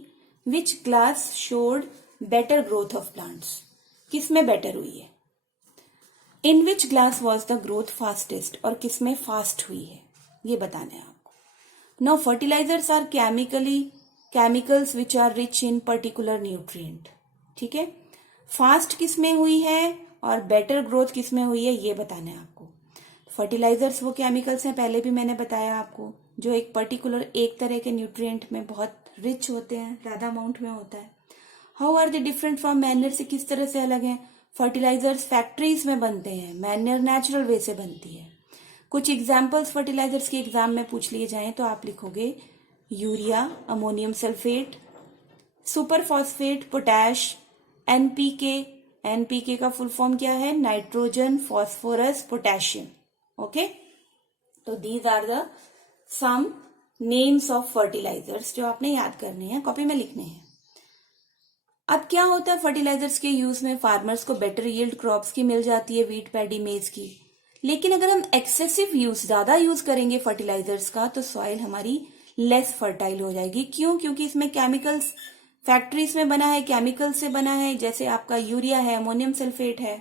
Which glass showed better growth of plants? किस में बेटर हुई है? In which glass was the growth fastest, और किसमें फास्ट हुई है ये बताना है आपको। Now fertilisers are chemicals which are rich in particular nutrient. ठीक है, फास्ट किसमें हुई है और बेटर ग्रोथ किसमें हुई है ये बताना है आपको। फर्टिलाइजर्स वो केमिकल्स हैं, पहले भी मैंने बताया आपको, जो एक पर्टिकुलर एक तरह के न्यूट्रिएंट में बहुत रिच होते हैं, ज्यादा अमाउंट में होता है। How are they different from manure, से किस तरह से अलग है। फर्टिलाइजर्स फैक्ट्रीज में बनते हैं, मैन्योर नेचुरल वे से बनती है। कुछ एग्जाम्पल्स फर्टिलाइजर्स के एग्जाम में पूछ लिए जाएं तो आप लिखोगे urea, ammonium sulphate, superphosphate, potash, NPK. NPK का फुल फॉर्म क्या है, नाइट्रोजन, फॉस्फोरस, पोटेशियम। ओके, तो these are the some names of fertilisers जो आपने याद करने हैं, कॉपी में लिखने हैं। अब क्या होता है फर्टिलाइजर्स के यूज में, फार्मर्स को बेटर यील्ड क्रॉप्स की मिल जाती है, वीट, पैडी, मेज की। लेकिन अगर हम एक्सेसिव यूज, ज्यादा यूज करेंगे फर्टिलाइजर्स का, तो सॉइल हमारी लेस फर्टाइल हो जाएगी। क्यों? क्योंकि इसमें केमिकल्स, फैक्ट्रीज में बना है, केमिकल से बना है, जैसे आपका यूरिया है, अमोनियम सल्फेट है।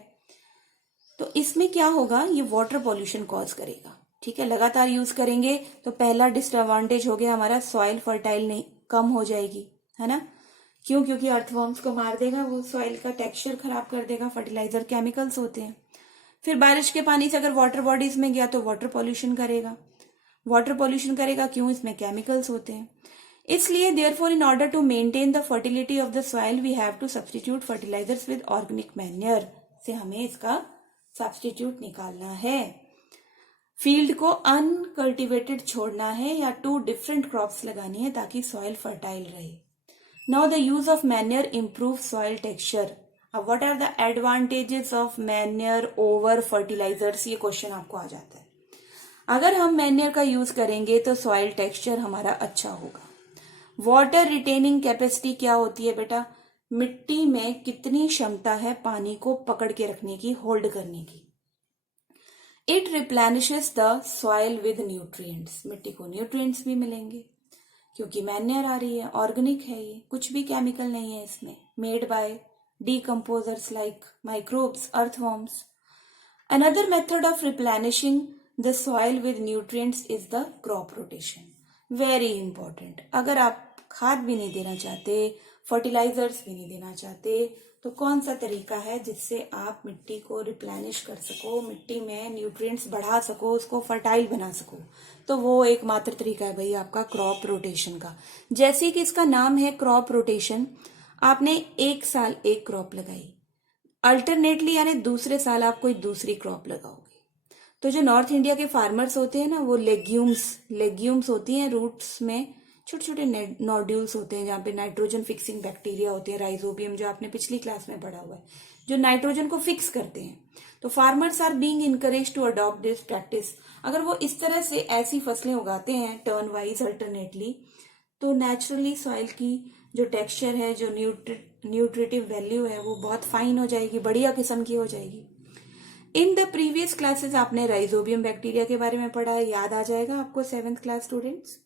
तो इसमें क्या होगा, ये वाटर पॉल्यूशन कॉज करेगा। ठीक है, लगातार यूज करेंगे तो पहला डिसएडवांटेज हो गया हमारा, सॉइल फर्टाइल नहीं, कम हो जाएगी, है ना। क्यों? क्योंकि अर्थवर्म्स को मार देगा, वो सॉइल का टेक्सचर खराब कर देगा, फर्टिलाइजर केमिकल्स होते हैं। फिर बारिश के पानी से अगर वाटर बॉडीज में गया तो वाटर पॉल्यूशन करेगा। वाटर पॉल्यूशन करेगा क्यों? इसमें केमिकल्स होते हैं। इसलिए therefore in order to maintain the fertility of the soil we have to substitute fertilisers with organic manure, से हमें इसका सब्स्टिट्यूट निकालना है। फील्ड को अनकल्टिवेटेड छोड़ना है या 2 डिफरेंट क्रॉप्स लगानी है ताकि सॉइल फर्टाइल रहे। Now the use of manure improve soil texture. अब what are the advantages of manure over fertilisers, ये क्वेश्चन आपको आ जाता है। अगर हम मैन्योर का यूज करेंगे तो सॉइल टेक्सचर हमारा अच्छा होगा। वाटर रिटेनिंग कैपेसिटी क्या होती है बेटा, मिट्टी में कितनी क्षमता है पानी को पकड़ के रखने की, होल्ड करने की। It replenishes the soil with nutrients, मिट्टी को न्यूट्रिएंट्स भी मिलेंगे क्योंकि मैन्योर आ रही है, ऑर्गेनिक है, ये कुछ भी केमिकल नहीं है इसमें, made by decomposers like microbes, earthworms. Another method of replenishing the soil with nutrients is the crop rotation. Very important. अगर आप खाद भी नहीं देना चाहते, फर्टिलाइजर्स भी नहीं देना चाहते, तो कौन सा तरीका है जिससे आप मिट्टी को रिप्लेनिश कर सको, मिट्टी में न्यूट्रिएंट्स बढ़ा सको, उसको फर्टाइल बना सको, तो वो एकमात्र तरीका है भाई आपका क्रॉप रोटेशन का। जैसे कि इसका नाम है क्रॉप रोटेशन, आपने एक साल एक क्रॉप लगाई, अल्टरनेटली यानी दूसरे साल आप कोई दूसरी क्रॉप लगाओगे। तो जो नॉर्थ इंडिया के फार्मर्स होते हैं ना, वो लेग्यूम्स होती हैं, रूट्स में छोटे छोटे नोड्यूल्स होते हैं जहाँ पे नाइट्रोजन फिक्सिंग बैक्टीरिया होते हैं, राइजोबियम, जो आपने पिछली क्लास में पढ़ा हुआ है, जो नाइट्रोजन को फिक्स करते हैं। तो farmers are being encourage to adopt this practice. अगर वो इस तरह से ऐसी फसलें उगाते हैं टर्न वाइज अल्टरनेटली, तो नेचुरली सॉइल की जो टेक्सचर है, जो न्यूट्रिटिव वैल्यू है, वो बहुत फाइन हो जाएगी, बढ़िया किस्म की हो जाएगी। इन द प्रीवियस क्लासेस आपने राइजोबियम बैक्टीरिया के बारे में पढ़ा है, याद आ जाएगा आपको 7th class students.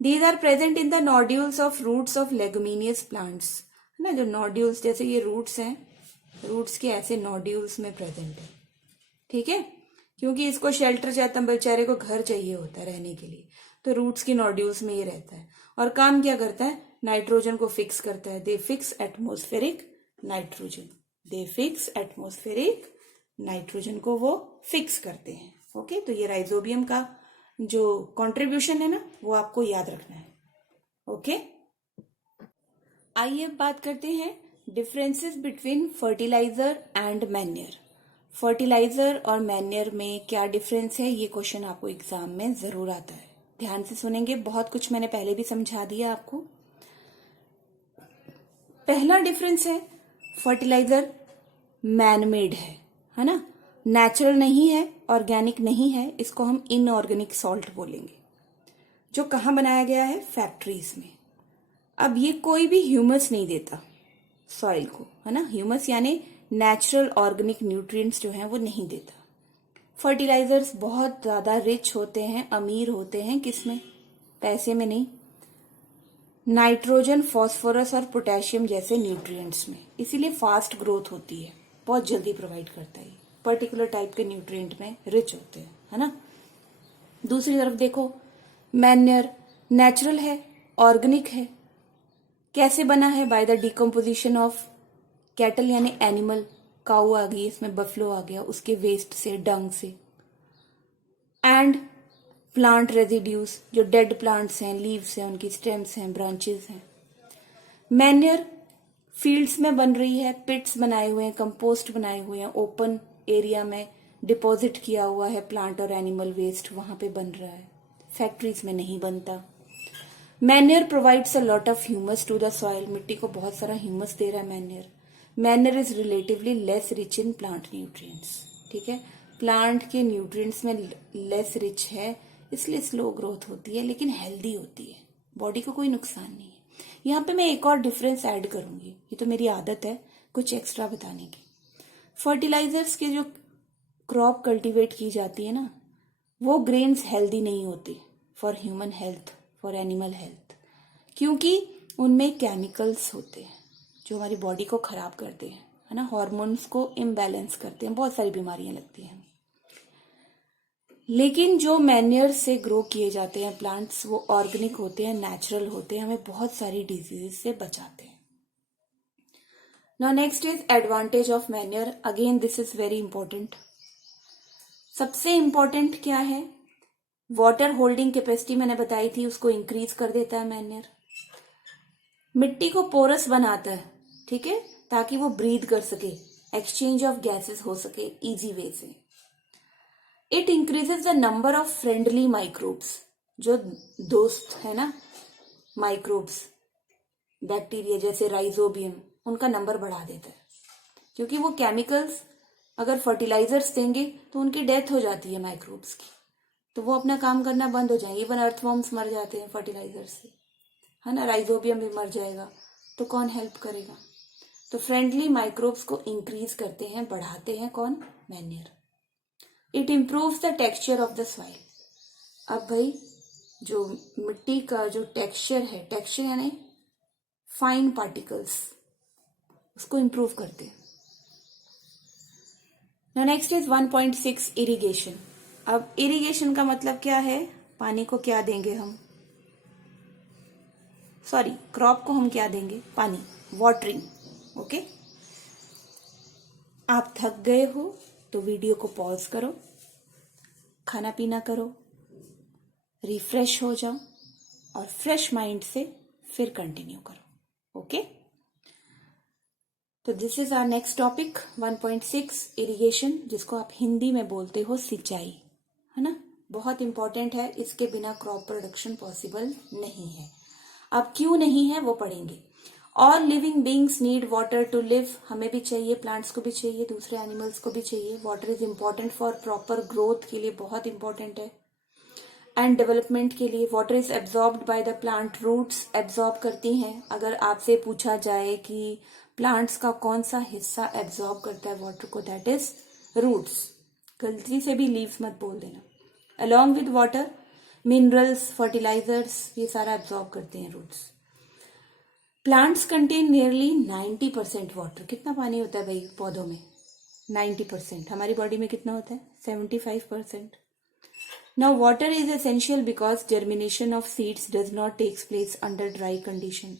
These are present in the nodules of roots of leguminous plants, है ना। जो नोड्यूल्स, जैसे ये रूट्स हैं, रूट्स के ऐसे नोड्यूल्स में प्रेजेंट है। ठीक है, क्योंकि इसको शेल्टर चाहता, बेचारे को घर चाहिए होता है रहने के लिए, तो रूट्स की नोड्यूल्स में ये रहता है। और काम क्या करता है, नाइट्रोजन को फिक्स करता है। दे फिक्स एटमॉस्फेरिक नाइट्रोजन, दे फिक्स एटमॉस्फेरिक नाइट्रोजन को वो फिक्स करते हैं। ओके, तो ये राइजोबियम का जो कंट्रीब्यूशन है ना, वो आपको याद रखना है। ओके, आइए अब बात करते हैं differences between fertiliser and manure. Fertiliser और मैन्योर में क्या डिफरेंस है, ये क्वेश्चन आपको एग्जाम में जरूर आता है। ध्यान से सुनेंगे, बहुत कुछ मैंने पहले भी समझा दिया आपको। पहला डिफरेंस है, फर्टिलाइजर मैनमेड है ना, नेचुरल नहीं है, ऑर्गेनिक नहीं है, इसको हम इनऑर्गेनिक सॉल्ट बोलेंगे, जो कहाँ बनाया गया है, फैक्ट्रीज में। अब ये कोई भी ह्यूमस नहीं देता सॉइल को, है ना, ह्यूमस यानी नेचुरल ऑर्गेनिक न्यूट्रिएंट्स जो हैं वो नहीं देता। फर्टिलाइजर्स बहुत ज्यादा रिच होते हैं, अमीर होते हैं, किसमें, पैसे में नहीं, नाइट्रोजन, फास्फोरस और पोटेशियम जैसे न्यूट्रिएंट्स में, इसीलिए फास्ट ग्रोथ होती है, बहुत जल्दी प्रोवाइड करता है। पर्टिकुलर टाइप के न्यूट्रिएंट में रिच होते हैं, है ना। दूसरी तरफ देखो, मैन्योर नेचुरल है, ऑर्गेनिक है। कैसे बना है? By the decomposition of cattle यानी एनिमल, काऊ आ गई इसमें, बफलो आ गया, उसके वेस्ट से, डंग से, एंड प्लांट रेजिड्यूज, जो डेड प्लांट्स हैं, लीव्स हैं, उनकी स्टेम्स हैं, ब्रांचेस हैं। मैन्योर फील्ड्स में बन रही है, पिट्स बनाए हुए हैं, कंपोस्ट बनाए हुए हैं, ओपन एरिया में डिपॉजिट किया हुआ है प्लांट और एनिमल वेस्ट, वहां पे बन रहा है, फैक्ट्रीज में नहीं बनता। Manure provides a lot of humus to the soil, मिट्टी को बहुत सारा ह्यूमस दे रहा है manure. Manure is relatively less rich in plant nutrients, ठीक है, प्लांट के न्यूट्रिएंट्स में लेस रिच है, इसलिए स्लो ग्रोथ होती है, लेकिन हेल्दी होती है, बॉडी को कोई नुकसान नहीं है। यहाँ पे मैं एक और डिफरेंस ऐड करूंगी, ये तो मेरी आदत है कुछ एक्स्ट्रा बताने की। फर्टिलाइजर्स के जो क्रॉप कल्टीवेट की जाती है ना, वो ग्रेन्स हेल्दी नहीं होती for human health, for animal health, क्योंकि उनमें केमिकल्स होते हैं जो हमारी बॉडी को खराब करते हैं, है ना, हार्मोन्स को इम्बैलेंस करते हैं, बहुत सारी बीमारियां लगती हैं। लेकिन जो मैन्योर से ग्रो किए जाते हैं प्लांट्स, वो ऑर्गेनिक होते हैं, नेचुरल होते हैं, हमें बहुत सारी डिजीज से बचाते हैं। Now next is advantage of manure. Again this is very important. सबसे इंपॉर्टेंट क्या है? वाटर होल्डिंग कैपेसिटी मैंने बताई थी, उसको इंक्रीज कर देता है मैन्योर। मिट्टी को पोरस बनाता है, ठीक है, ताकि वो ब्रीथ कर सके, एक्सचेंज ऑफ गैसेस हो सके इजी वे से। It increases the number of friendly microbes, जो दोस्त है ना माइक्रोब्स, बैक्टीरिया जैसे राइजोबियम, उनका नंबर बढ़ा देता है, क्योंकि वो केमिकल्स अगर फर्टिलाइजर्स देंगे तो उनकी डेथ हो जाती है माइक्रोब्स की, तो वो अपना काम करना बंद हो जाएंगे। इवन अर्थवॉर्म्स मर जाते हैं फर्टिलाइजर से, है ना, राइजोबियम भी मर जाएगा, तो कौन हेल्प करेगा? तो फ्रेंडली माइक्रोब्स को इंक्रीज करते हैं, बढ़ाते हैं कौन? Manure. It improves the texture of the soil. अब भाई जो मिट्टी का जो टेक्सचर है, टेक्सचर यानी फाइन पार्टिकल्स, उसको इंप्रूव करते हैं। Next is 1.6 irrigation. अब इरिगेशन का मतलब क्या है? पानी को क्या देंगे हम, सॉरी क्रॉप को हम क्या देंगे? पानी, वाटरिंग। ओके, आप थक गए हो तो वीडियो को पॉज करो, खाना पीना करो, रिफ्रेश हो जाओ और फ्रेश माइंड से फिर कंटिन्यू करो। ओके, तो this is our next topic 1.6 irrigation, जिसको आप हिंदी में बोलते हो सिंचाई, है ना। बहुत इंपॉर्टेंट है, इसके बिना क्रॉप प्रोडक्शन पॉसिबल नहीं है। अब क्यों नहीं है वो पढ़ेंगे। All living beings need water to live, हमें भी चाहिए, प्लांट्स को भी चाहिए, दूसरे एनिमल्स को भी चाहिए। Water is important for proper growth के लिए, बहुत इंपॉर्टेंट है, एंड डेवलपमेंट के लिए। Water is absorbed by the plant, roots absorb करती हैं। अगर आपसे पूछा जाए कि प्लांट्स का कौन सा हिस्सा एब्जॉर्ब करता है वाटर को, दैट इज रूट्स। गलती से भी लीव्स मत बोल देना। Along with water minerals, fertilisers, ये सारा एब्जॉर्ब करते हैं roots. Plants contain nearly 90% water. कितना पानी होता है भाई पौधों में? 90%। हमारी बॉडी में कितना होता है? 75%। Now water is essential because germination of seeds does not takes place under dry condition.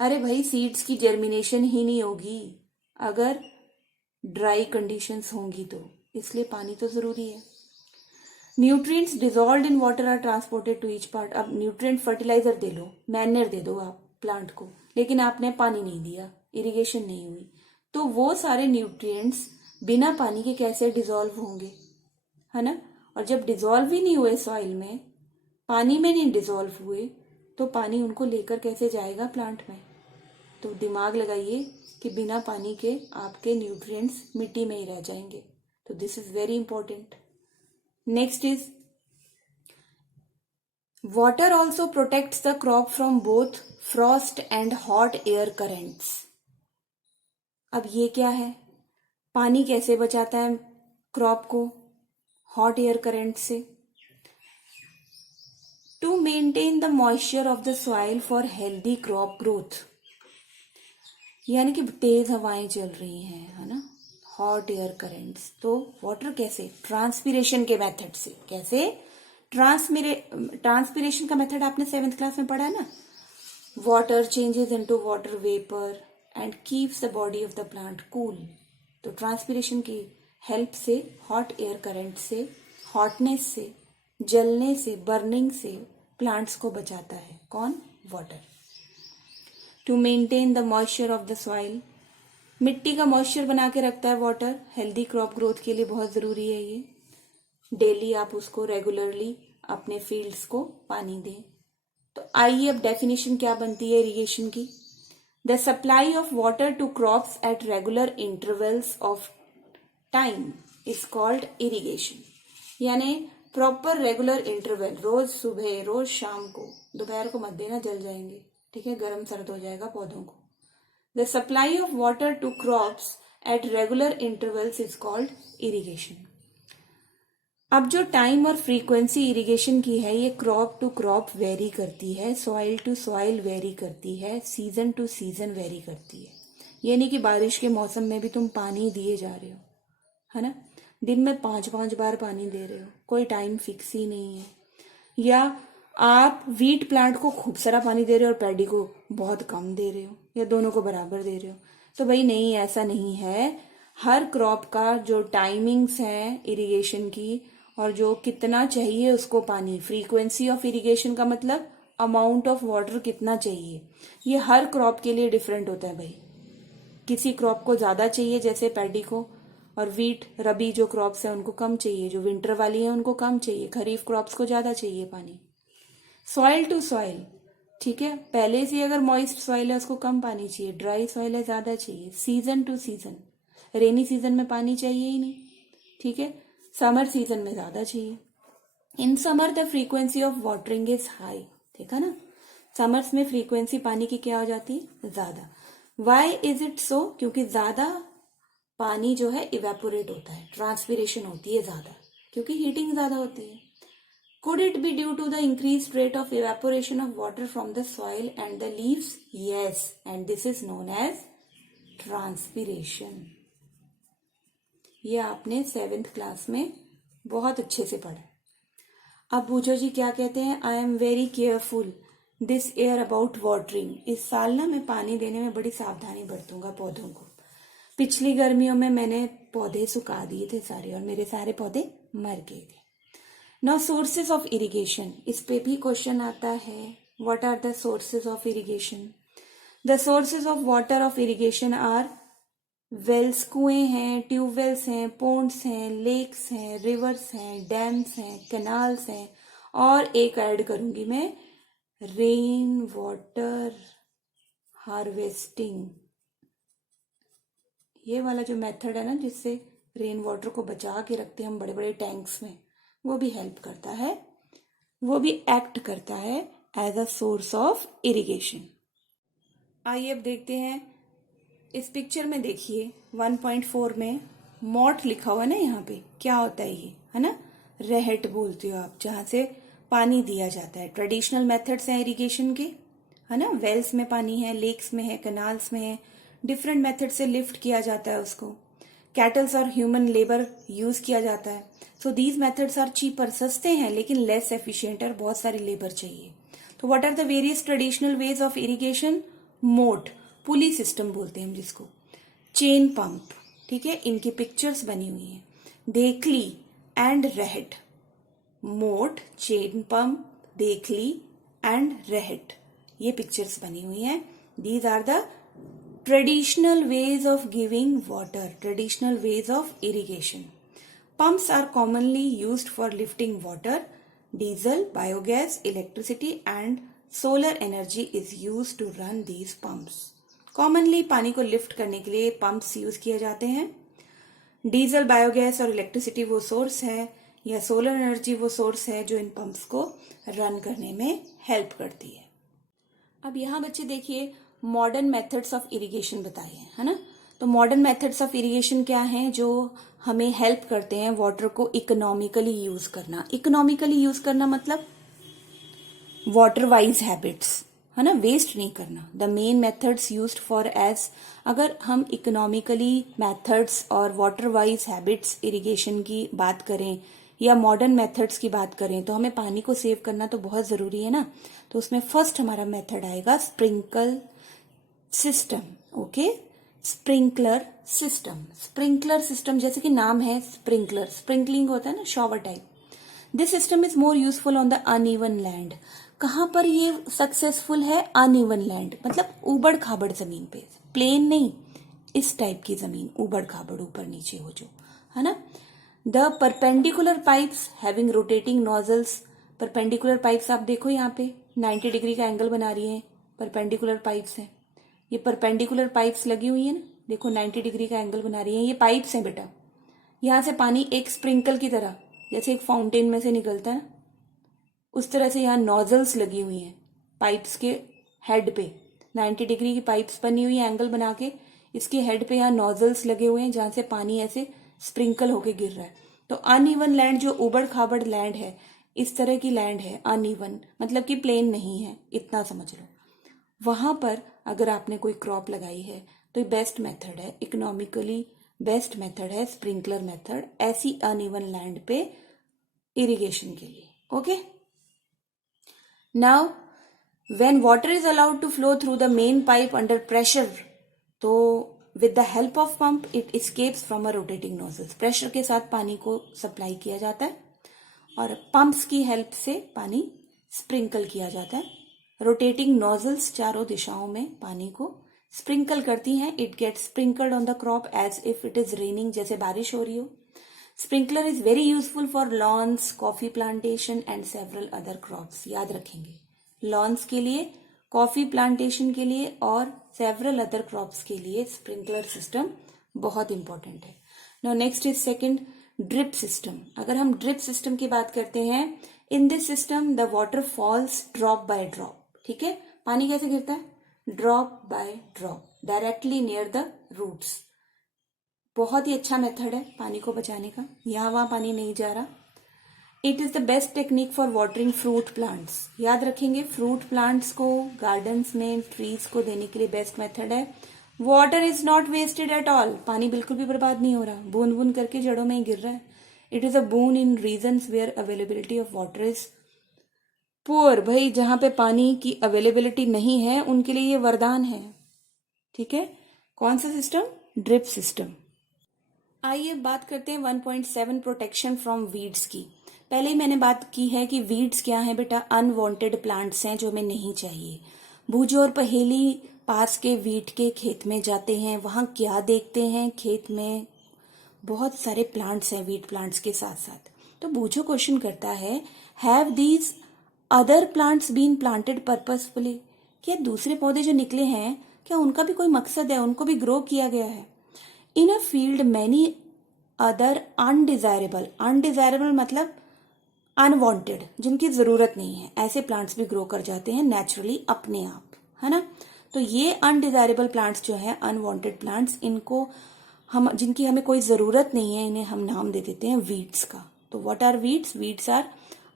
अरे भाई, सीड्स की जर्मिनेशन ही नहीं होगी अगर ड्राई कंडीशंस होंगी, तो इसलिए पानी तो जरूरी है। Nutrients dissolved in water are transported to each part. अब न्यूट्रिएंट फर्टिलाइजर दे लो, मैनर दे दो आप प्लांट को, लेकिन आपने पानी नहीं दिया, इरिगेशन नहीं हुई, तो वो सारे न्यूट्रिएंट्स बिना पानी के कैसे डिजॉल्व होंगे, है ना। और जब डिजॉल्व ही नहीं हुए सॉइल में, पानी में नहीं डिजॉल्व हुए, तो पानी उनको लेकर कैसे जाएगा प्लांट में? तो दिमाग लगाइए कि बिना पानी के आपके न्यूट्रिएंट्स मिट्टी में ही रह जाएंगे। तो this is very important. Next is water also protects the crop from both Frost and hot air currents. अब ये क्या है? पानी कैसे बचाता है क्रॉप को हॉट एयर करंट से? To maintain the moisture of the soil for healthy crop growth. यानी कि तेज हवाएं चल रही हैं, है ना, हॉट एयर करेंट्स। तो वाटर कैसे? ट्रांसपिरेशन के मेथड से। कैसे? ट्रांसपिरेशन का मेथड आपने 7th क्लास में पढ़ा है ना। Water changes into water vapour and keeps the body of the plant cool. तो ट्रांसपिरेशन की हेल्प से, हॉट एयर करंट से, हॉटनेस से, जलने से, बर्निंग से प्लांट्स को बचाता है। कौन? Water. To maintain the moisture of the soil, मिट्टी का मॉइस्चर बना के रखता है वाटर। हेल्दी क्रॉप ग्रोथ के लिए बहुत जरूरी है ये। डेली आप उसको रेगुलरली अपने फील्ड्स को पानी दें। तो आइए अब डेफिनेशन क्या बनती है इरिगेशन की। The supply of water to crops at regular intervals of time is called irrigation. यानी प्रॉपर रेगुलर इंटरवल, रोज सुबह, रोज शाम को, दोपहर को मत देना, जल जाएंगे, ठीक है, गर्म सर्द हो जाएगा पौधों को। The supply of water to crops at regular intervals is called irrigation. अब जो टाइम और फ्रीक्वेंसी इरिगेशन की है, ये क्रॉप टू क्रॉप वेरी करती है, सॉइल टू सॉइल वेरी करती है, सीजन टू सीजन वेरी करती है। ये नहीं कि बारिश के मौसम में भी तुम पानी दिए जा रहे हो, है ना, दिन में 5-5 बार पानी दे रहे हो, कोई टाइम फिक्स ही नहीं है। या आप वीट प्लांट को खूब सारा पानी दे रहे हो और पैडी को बहुत कम दे रहे हो, या दोनों को बराबर दे रहे हो। तो भाई नहीं, ऐसा नहीं है। हर क्रॉप का जो टाइमिंग्स है इरिगेशन की, और जो कितना चाहिए उसको पानी, फ्रीक्वेंसी ऑफ इरिगेशन का मतलब अमाउंट ऑफ वाटर कितना चाहिए, ये हर क्रॉप के लिए डिफरेंट होता है भाई। किसी क्रॉप को ज्यादा चाहिए जैसे पैडी को, और वीट, रबी जो क्रॉप्स है उनको कम चाहिए, जो विंटर वाली है उनको कम चाहिए, खरीफ क्रॉप्स को ज्यादा चाहिए पानी। सॉइल टू सॉइल, ठीक है, पहले से अगर मॉइस्ट सॉइल है उसको कम पानी चाहिए, ड्राई सॉइल है ज्यादा चाहिए। Season two season, rainy season में पानी चाहिए ही नहीं, ठीक है, समर सीजन में ज्यादा चाहिए। In summer the frequency of watering is high, ठीक है ना, समर्स में फ्रीक्वेंसी पानी की क्या हो जाती है? ज्यादा। Why is it so? क्योंकि ज्यादा पानी जो है इवेपोरेट होता है, ट्रांसपिरेशन होती है ज्यादा, क्योंकि हीटिंग ज्यादा होती है। Could it be due to the increased rate of evaporation of water from the soil and the leaves? Yes, and this is known as transpiration. ये आपने 7th क्लास में बहुत अच्छे से पढ़ा। अब बूझो जी क्या कहते हैं? I am very careful this year about watering. इस साल ना मैं पानी देने में बड़ी सावधानी बरतूंगा पौधों को। पिछली गर्मियों में मैंने पौधे सुखा दिए थे सारे, और मेरे सारे पौधे मर गए थे। नाउ सोर्सेज ऑफ इरिगेशन, इस पे भी क्वेश्चन आता है। What are the sources of irrigation? The sources of water of irrigation are wells, कुएं हैं, ट्यूबवेल्स हैं, पोन्ड्स हैं, लेक्स हैं, रिवर्स हैं, डैम्स हैं, कैनाल्स हैं, और एक ऐड करूंगी मैं, रेन वाटर हार्वेस्टिंग। ये वाला जो मेथड है ना, जिससे रेन वाटर को बचा के रखते हैं हम बड़े बड़े टैंक्स में, वो भी हेल्प करता है, वो भी एक्ट करता है as a source of irrigation. आइए अब देखते हैं, इस पिक्चर में देखिए 1.4 में मॉट लिखा हुआ है ना, यहाँ पे क्या होता है ये, है ना, रहट बोलते हो आप, जहां से पानी दिया जाता है। ट्रेडिशनल मेथड्स हैं इरिगेशन के, है ना, वेल्स में पानी है, लेक्स में है, कैनाल्स में है, डिफरेंट मेथड से लिफ्ट किया जाता है उसको, कैटल्स और ह्यूमन लेबर यूज किया जाता है। So these methods are cheaper, सस्ते हैं लेकिन लेस एफिशिएंट, और बहुत सारी लेबर चाहिए। तो what are the various traditional ways of irrigation? मोट, पुली सिस्टम बोलते हैं हम जिसको, चेन पंप, ठीक है, इनकी पिक्चर्स बनी हुई हैं, देखली एंड रहट। मोट, चेन पंप, देखली एंड रहट, ये पिक्चर्स बनी हुई हैं। These are the traditional ways of giving water, traditional ways of irrigation. Pumps are commonly used for lifting water. Diesel, biogas, electricity and solar energy is used to run these pumps. Commonly पानी को lift करने के लिए pumps use किए जाते हैं। Diesel, biogas और electricity वो सोर्स है, या सोलर एनर्जी वो सोर्स है जो इन पंप्स को रन करने में हेल्प करती है। अब यहाँ बच्चे देखिए, मॉडर्न मेथड्स ऑफ इरिगेशन बताए हैं, है ना। तो मॉडर्न मेथड्स ऑफ इरिगेशन क्या हैं जो हमें हेल्प करते हैं वाटर को इकोनॉमिकली यूज करना। इकोनॉमिकली यूज करना मतलब वाटर वाइज हैबिट्स, है ना, वेस्ट नहीं करना। The main methods used for as, अगर हम इकोनॉमिकली मेथड्स और वाटर वाइज हैबिट्स इरिगेशन की बात करें या मॉडर्न मेथड्स की बात करें तो हमें पानी को सेव करना तो बहुत जरूरी है ना। तो उसमें फर्स्ट हमारा मेथड आएगा sprinkle system. Okay, sprinkler system. Sprinkler system जैसे कि नाम है स्प्रिंकलर, स्प्रिंकलिंग होता है ना, shower type. This system is more useful on the uneven land. कहां पर ये सक्सेसफुल है? अनइवन लैंड, मतलब उबड़ खाबड़ जमीन पे, प्लेन नहीं, इस टाइप की जमीन, उबड़ खाबड़ ऊपर नीचे हो जो, है ना। The perpendicular pipes having rotating nozzles. Perpendicular pipes आप देखो यहाँ पे 90 डिग्री का एंगल बना रही है, परपेंडिकुलर पाइप्स हैं। ये परपेंडिकुलर पाइप्स लगी हुई है ना, देखो 90 डिग्री का एंगल बना रही है, ये पाइप्स हैं बेटा। यहां से पानी एक स्प्रिंकल की तरह, जैसे एक फाउंटेन में से निकलता है उस तरह से यहाँ नोजल्स लगी हुई हैं पाइप्स के हेड पे। 90 डिग्री की पाइप्स बनी हुई है एंगल बना के, इसके हेड पे यहाँ नोजल्स लगे हुए हैं जहां से पानी ऐसे स्प्रिंकल होके गिर रहा है। तो अनइवन लैंड, जो उबड़ खाबड़ लैंड है, इस तरह की लैंड है अनइवन, मतलब कि प्लेन नहीं है, इतना समझ लो। वहां पर अगर आपने कोई क्रॉप लगाई है तो बेस्ट मेथड है, इकोनॉमिकली बेस्ट मेथड है स्प्रिंकलर मेथड, ऐसी अनइवन लैंड पे इरिगेशन के लिए। Okay, now when water is allowed to flow through the main pipe under pressure, तो with the help of pump it escapes from a rotating nozzles. Pressure के साथ पानी को supply किया जाता है और पंप्स की हेल्प से पानी स्प्रिंकल किया जाता है। रोटेटिंग नोजल्स चारों दिशाओं में पानी को स्प्रिंकल करती हैं। It gets sprinkled on the crop as if it is raining, जैसे बारिश हो रही हो। Sprinkler is very useful for lawns, coffee plantation and several other crops. याद रखेंगे, लॉन्स के लिए, कॉफी प्लांटेशन के लिए और सेवरल अदर क्रॉप्स के लिए स्प्रिंकलर सिस्टम बहुत इंपॉर्टेंट है। Now next is second, drip system. अगर हम ड्रिप सिस्टम की बात करते हैं, in this system the water falls drop by drop. ठीक है, पानी कैसे गिरता है? Drop by drop, directly near the roots. बहुत ही अच्छा मेथड है पानी को बचाने का, यहाँ वहां पानी नहीं जा रहा। It is the best technique for watering fruit plants. याद रखेंगे, फ्रूट प्लांट्स को, गार्डन्स में ट्रीज को देने के लिए बेस्ट मेथड है। Water is not wasted at all, पानी बिल्कुल भी बर्बाद नहीं हो रहा, बूंद बूंद करके जड़ों में ही गिर रहा है। It is a boon in regions where availability of water is poor. भाई जहां पे पानी की अवेलेबिलिटी नहीं है उनके लिए ये वरदान है। ठीक है, कौन सा सिस्टम? Drip system. आइए बात करते हैं 1.7 प्रोटेक्शन फ्रॉम वीड्स की। पहले ही मैंने बात की है कि वीड्स क्या है बेटा? अनवांटेड प्लांट्स हैं जो हमें नहीं चाहिए। भूजो और पहेली पास के वीट के खेत में जाते हैं, वहां क्या देखते हैं? खेत में बहुत सारे प्लांट्स हैं वीट प्लांट्स के साथ साथ। तो बूझो क्वेश्चन करता है, have these other plants been planted purposefully? क्या दूसरे पौधे जो निकले हैं, क्या उनका भी कोई मकसद है, उनको भी ग्रो किया गया है? In a field many other undesirable, undesirable मतलब अनवांटेड, जिनकी जरूरत नहीं है, ऐसे प्लांट्स भी ग्रो कर जाते हैं नेचुरली अपने आप, है ना। तो ये अनडिजायरेबल प्लांट्स जो है, अनवांटेड प्लांट्स, इनको हम, जिनकी हमें कोई जरूरत नहीं है, इन्हें हम नाम दे देते हैं वीड्स का। तो what are weeds? Weeds are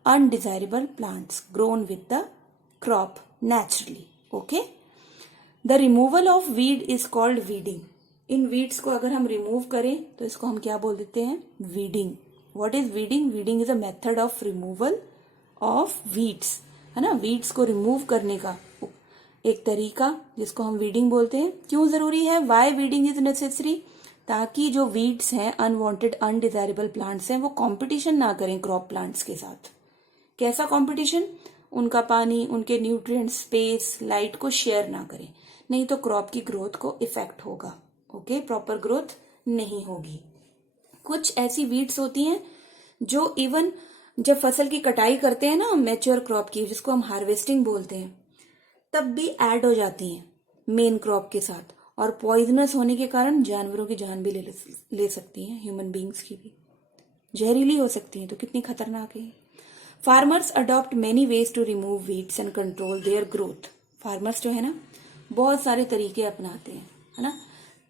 undesirable plants grown with the crop naturally. Okay, the removal of weed is called weeding. इन वीड्स को अगर हम रिमूव करें तो इसको हम क्या बोल देते हैं? Weeding. What is weeding? Weeding is a method of removal of weeds, है ना। वीड्स को रिमूव करने का एक तरीका जिसको हम वीडिंग बोलते हैं। क्यों जरूरी है? Why weeding is necessary? ताकि जो वीड्स हैं, अनवांटेड अनडिजायरेबल प्लांट्स हैं, वो कंपटीशन ना करें क्रॉप प्लांट्स के साथ। कैसा कंपटीशन? उनका पानी, उनके न्यूट्रिएंट्स, स्पेस, लाइट को शेयर ना करें, नहीं तो क्रॉप की ग्रोथ को इफेक्ट होगा। ओके, प्रॉपर ग्रोथ नहीं होगी। कुछ ऐसी वीड्स होती हैं जो इवन जब फसल की कटाई करते हैं ना, मैच्योर क्रॉप की, जिसको हम हार्वेस्टिंग बोलते हैं, तब भी ऐड हो जाती हैं मेन क्रॉप के साथ, और पॉइजनस होने के कारण जानवरों की जान भी ले सकती हैं, ह्यूमन बींग्स की भी जहरीली हो सकती हैं। तो कितनी खतरनाक है। Farmers adopt many ways to remove weeds and control their growth. Farmers जो है ना, बहुत सारे तरीके अपनाते हैं, है ना।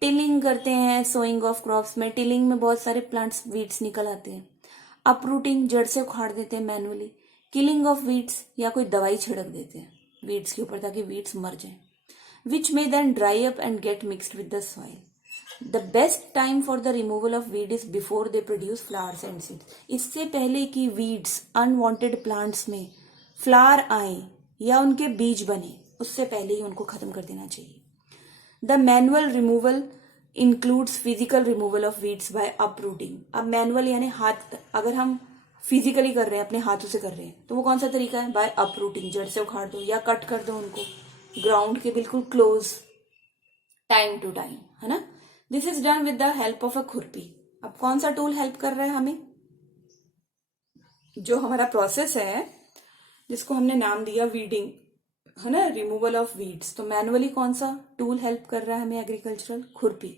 टिलिंग करते हैं, सोइंग ऑफ क्रॉप्स में, टिलिंग में बहुत सारे प्लांट्स, वीड्स निकल आते हैं। अपरूटिंग, जड़ से उखाड़ देते हैं मैनुअली। किलिंग ऑफ वीड्स, या कोई दवाई छिड़क देते हैं, वीड्स के ऊपर ताकि वीड्स मर जाएं, which may then dry up and get mixed with the soil. The best time for the removal of weed is before they produce flowers and seeds. इससे पहले कि वीड्स अनवांटेड प्लांट्स में flower आए या उनके बीज बने, उससे पहले ही उनको खत्म कर देना चाहिए। The manual removal includes physical removal of weeds by uprooting. अब मैनुअल यानी हाथ, अगर हम फिजिकली कर रहे हैं, अपने हाथों से कर रहे हैं, तो वो कौन सा तरीका है? बाय अपरूटिंग, जड़ से उखाड़ दो या कट कर दो उनको ग्राउंड के बिल्कुल क्लोज, टाइम टू टाइम, है ना। This is done with the help of a खुरपी। अब कौन सा टूल हेल्प कर रहा है हमें? जो हमारा प्रोसेस है जिसको हमने नाम दिया वीडिंग, है ना, रिमूवल ऑफ वीड्स, तो मैनुअली कौन सा टूल हेल्प कर रहा है हमें? एग्रीकल्चरल खुरपी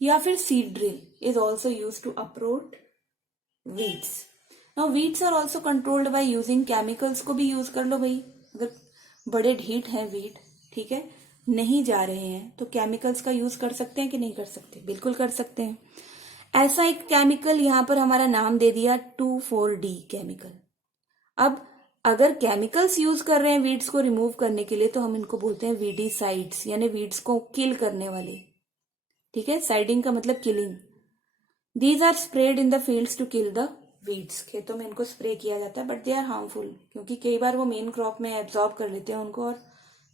या फिर seed drill is also use to uproot weeds. Now weeds are also controlled by using chemicals. को भी यूज कर लो भाई, अगर बड़े ढीठ हैं वीड, ठीक है, नहीं जा रहे हैं, तो केमिकल्स का यूज कर सकते हैं कि नहीं कर सकते? बिल्कुल कर सकते हैं। ऐसा एक केमिकल यहां पर हमारा नाम दे दिया 2,4-D केमिकल। अब अगर केमिकल्स यूज कर रहे हैं वीड्स को रिमूव करने के लिए, तो हम इनको बोलते हैं वीडीसाइड्स, यानी वीड्स को किल करने वाले, ठीक है। साइडिंग का मतलब killing. These are spread in the fields to kill the weeds. खेतों में इनको स्प्रे किया जाता है, बट दे आर हार्मफुल, क्योंकि कई बार वो मेन क्रॉप में एब्जॉर्ब कर लेते हैं उनको और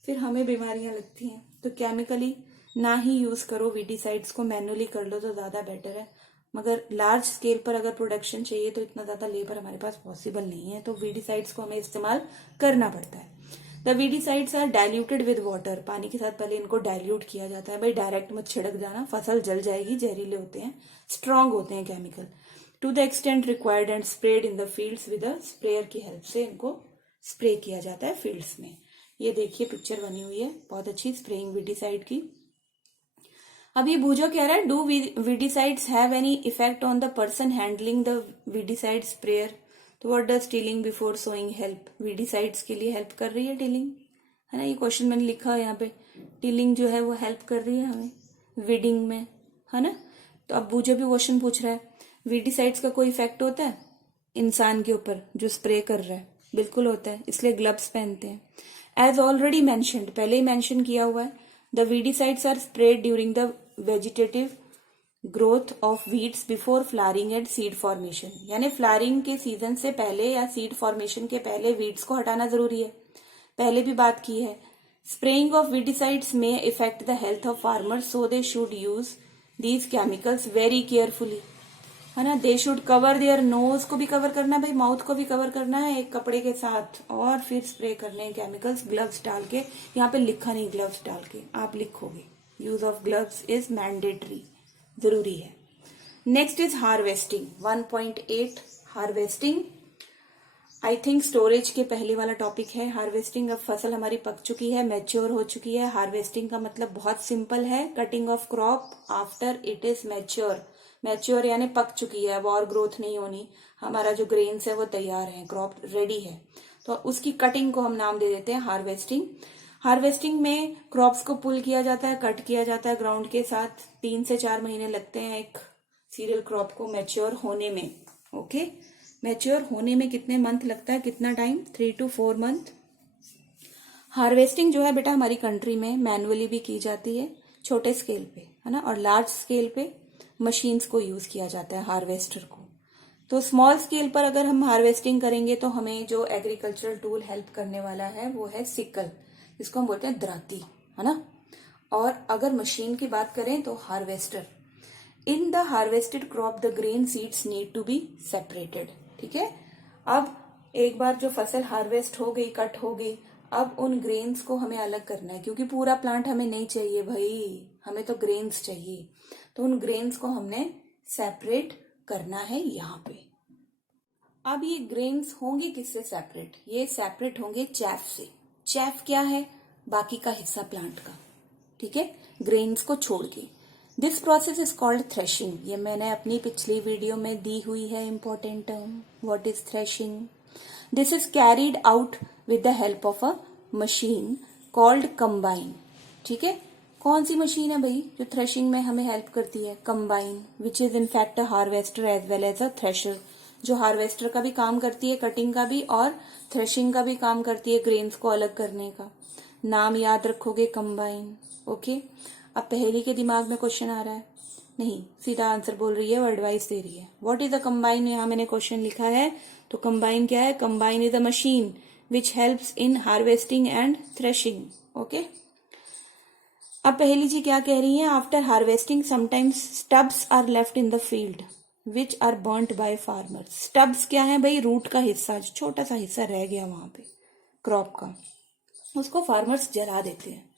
फिर हमें बीमारियां लगती हैं। तो केमिकली ना ही यूज करो वीडीसाइड्स को, मैनुअली कर लो तो ज्यादा बेटर है। मगर लार्ज स्केल पर अगर प्रोडक्शन चाहिए तो इतना ज्यादा लेबर हमारे पास पॉसिबल नहीं है, तो वीडीसाइड्स को हमें इस्तेमाल करना पड़ता है। The weedicides are diluted with water. पानी के साथ पहले इनको डाइल्यूट किया जाता है। भाई डायरेक्ट मत छिड़क जाना, फसल जल जाएगी, जहरीले होते हैं, स्ट्रांग होते हैं chemical. To the extent required and spread in the fields with a sprayer की हेल्प से इनको स्प्रे किया जाता है फील्ड्स में। ये देखिए पिक्चर बनी हुई है बहुत अच्छी स्प्रेइंग वीडीसाइड की। अब ये बूझो कह रहा है, do weedicides have any effect on the person handling the weedicide sprayer? तो what does tilling before sowing help? Weedicides के लिए हेल्प कर रही है टिलिंग, है ना। ये क्वेश्चन मैंने लिखा है यहाँ पे, टिलिंग जो है वो हेल्प कर रही है हमें वीडिंग में, है ना। तो अब बूझो भी क्वेश्चन पूछ रहा है, वीडीसाइड्स का कोई इफेक्ट होता है इंसान के ऊपर जो स्प्रे कर रहा है? बिल्कुल होता है, इसलिए ग्लव्स पहनते हैं। एज ऑलरेडी मैंशनड, पहले ही मेंशन किया हुआ है, the weedicides are spread during the vegetative growth of weeds before flowering and seed formation. यानी फ्लावरिंग के सीजन से पहले या सीड फॉर्मेशन के पहले वीड्स को हटाना जरूरी है, पहले भी बात की है। स्प्रेइंग ऑफ वीडीसाइड्स में effect the health of farmers, so they should use these chemicals very carefully, है ना। They should cover their nose, को भी कवर करना है भाई, माउथ को भी कवर करना है एक कपड़े के साथ, और फिर स्प्रे करने हैं केमिकल्स ग्लव्स डाल के। यहाँ पे लिखा नहीं ग्लव्स डाल के, आप लिखोगे। Use of gloves is mandatory, जरूरी है। Next is harvesting 1.8 harvesting. I think storage के पहले वाला टॉपिक है हार्वेस्टिंग। अब फसल हमारी पक चुकी है, मैच्योर हो चुकी है। हार्वेस्टिंग का मतलब बहुत सिंपल है, cutting of crop after it is mature. Mature यानी पक चुकी है, अब और ग्रोथ नहीं होनी, हमारा जो ग्रेन्स है वो तैयार है, क्रॉप रेडी है, तो उसकी कटिंग को हम नाम दे देते हैं हार्वेस्टिंग। हार्वेस्टिंग में क्रॉप्स को पुल किया जाता है, कट किया जाता है ग्राउंड के साथ। 3 से 4 महीने लगते हैं एक सीरियल क्रॉप को मैच्योर होने में। ओके, मैच्योर होने में कितने मंथ लगता है, कितना टाइम? 3 to 4 month. हार्वेस्टिंग जो है बेटा हमारी कंट्री में मैनुअली भी की जाती है, छोटे स्केल पे, है ना, और लार्ज स्केल पे मशीन्स को यूज किया जाता है हार्वेस्टर को। तो स्मॉल स्केल पर अगर हम हार्वेस्टिंग करेंगे तो हमें जो एग्रीकल्चरल टूल हेल्प करने वाला है वो है सिकल, जिसको हम बोलते हैं दराती, है ना। और अगर मशीन की बात करें तो harvester. In the harvested crop the grain seeds need to be separated, ठीक है। अब एक बार जो फसल हार्वेस्ट हो गई, कट हो गई, अब उन ग्रेन्स को हमें अलग करना है, क्योंकि पूरा प्लांट हमें नहीं चाहिए भाई, हमें तो ग्रेन्स चाहिए। तो उन ग्रेन्स को हमने सेपरेट करना है यहाँ पे। अब ये ग्रेन्स होंगे किससे सेपरेट? ये सेपरेट होंगे चैफ से। चैफ क्या है? बाकी का हिस्सा प्लांट का, ठीक है, ग्रेन्स को छोड़ के। This process is called threshing. ये मैंने अपनी पिछली वीडियो में दी हुई है important term. What is threshing? This is carried out with the help of a machine called combine, ठीक है। कौन सी मशीन है भाई जो थ्रेशिंग में हमें हेल्प करती है? Combine, which is in fact a harvester as well as a thresher. जो हार्वेस्टर का भी काम करती है, कटिंग का भी और थ्रेशिंग का भी काम करती है, ग्रेन्स को अलग करने का। नाम याद रखोगे कंबाइन। ओके, अब पहेली के दिमाग में क्वेश्चन आ रहा है? नहीं, सीधा आंसर बोल रही है, वो एडवाइस दे रही है। व्हाट इज अ कंबाइन, यहाँ मैंने क्वेश्चन लिखा है, तो कंबाइन क्या है? Combine is a machine which helps in harvesting and threshing. Okay, अब पहेली जी क्या कह रही हैं? After harvesting sometimes stubs are left in the field which are burnt by farmers. Stubs क्या है भाई? रूट का हिस्सा, जो छोटा सा हिस्सा रह गया वहां पे क्रॉप का, उसको फार्मर्स जला देते हैं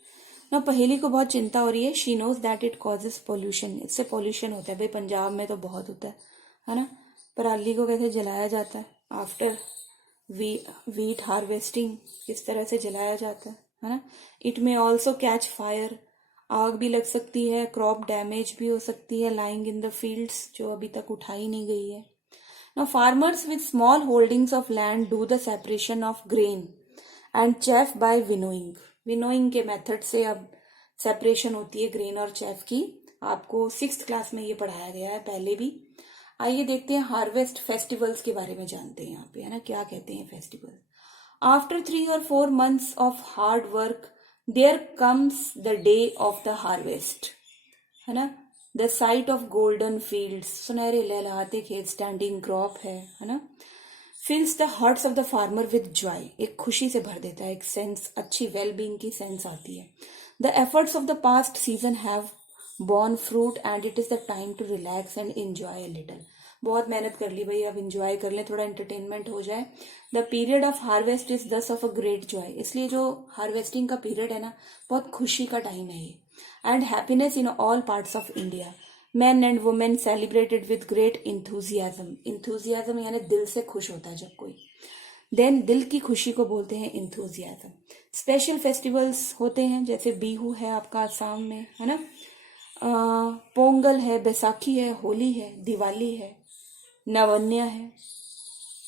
ना। पहेली को बहुत चिंता हो रही है। She knows that it causes pollution, इससे पोल्यूशन होता है भाई, पंजाब में तो बहुत होता है ना। पराली को कैसे जलाया जाता है? आफ्टर वीट हार्वेस्टिंग किस तरह से जलाया जाता है ना। It may also catch fire, आग भी लग सकती है, क्रॉप डैमेज भी हो सकती है, लाइंग इन द फील्ड्स, जो अभी तक उठाई नहीं गई है। Now farmers with small holdings of land do the separation of grain and chaff by winnowing. Winnowing के मेथड से अब सेपरेशन होती है ग्रेन और चेफ की। आपको 6th क्लास में ये पढ़ाया गया है पहले भी। आइए देखते हैं हार्वेस्ट फेस्टिवल्स के बारे में, जानते हैं यहाँ पे, है ना, क्या कहते हैं festival. After 3 or 4 months of hard work there comes the day of the harvest, है ना। The site of golden fields, सुनहरे लहलहाते खेत, स्टैंडिंग क्रॉप है ना। फिल्स the hearts of the farmer with Joy, एक खुशी से भर देता है, एक सेंस, अच्छी वेलबींग की सेंस आती है। The efforts of the past season have borne fruit and it is the time to relax and enjoy a little. बहुत मेहनत कर ली भाई, अब एंजॉय कर लें, थोड़ा एंटरटेनमेंट हो जाए। The period of harvest is दस ऑफ अ ग्रेट जॉय, इसलिए जो हार्वेस्टिंग का पीरियड है ना, बहुत खुशी का टाइम है ये। And happiness in all parts of India, men and women celebrated with great enthusiasm। enthusiasm यानी दिल से खुश होता है जब कोई, देन दिल की खुशी को बोलते हैं enthusiasm। स्पेशल फेस्टिवल्स होते हैं, जैसे बिहू है आपका आसाम में, है ना, पोंगल है, बैसाखी है, होली है, दिवाली है, नवन्य है।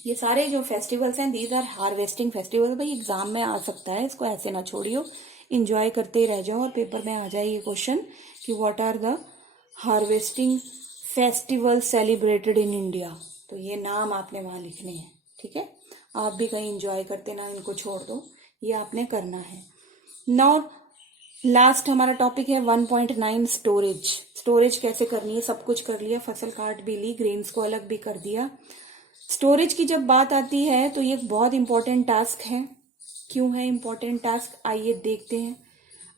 ये सारे जो फेस्टिवल्स हैं, दीज आर हार्वेस्टिंग फेस्टिवल। भाई एग्जाम में आ सकता है, इसको ऐसे ना छोड़ियो, इंजॉय करते ही रह जाओ और पेपर में आ जाए ये क्वेश्चन कि what are the harvesting festival celebrated in India. तो ये नाम आपने वहां लिखने हैं, ठीक है। आप भी कहीं एंजॉय करते ना, इनको छोड़ दो, ये आपने करना है। नाउ लास्ट हमारा टॉपिक है 1.9 स्टोरेज। स्टोरेज कैसे करनी है, सब कुछ कर लिया, फसल काट भी ली, ग्रेन्स को अलग भी कर दिया। स्टोरेज की जब बात आती है तो ये एक बहुत इंपॉर्टेंट टास्क है। क्यों है इंपॉर्टेंट टास्क, आइए देखते हैं।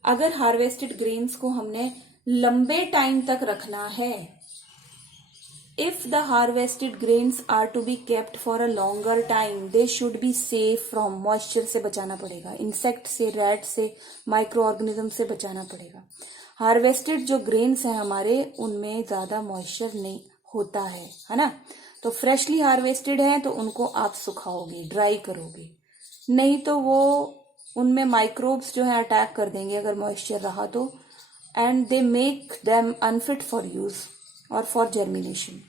अगर हार्वेस्टेड ग्रेन्स को हमने लंबे टाइम तक रखना है, if the harvested grains are to be kept for a longer time, they should be safe from moisture से बचाना पड़ेगा, इंसेक्ट से, रैट से, माइक्रो ऑर्गेनिज्म से बचाना पड़ेगा। हार्वेस्टेड जो ग्रेन्स हैं हमारे, उनमें ज्यादा मॉइस्चर नहीं होता है ना। तो फ्रेशली हार्वेस्टेड है तो उनको आप सुखाओगे, ड्राई करोगे, नहीं तो वो उनमें माइक्रोब्स जो है अटैक कर देंगे अगर मॉइस्चर रहा तो, and they make them unfit for use और फॉर जर्मिनेशन।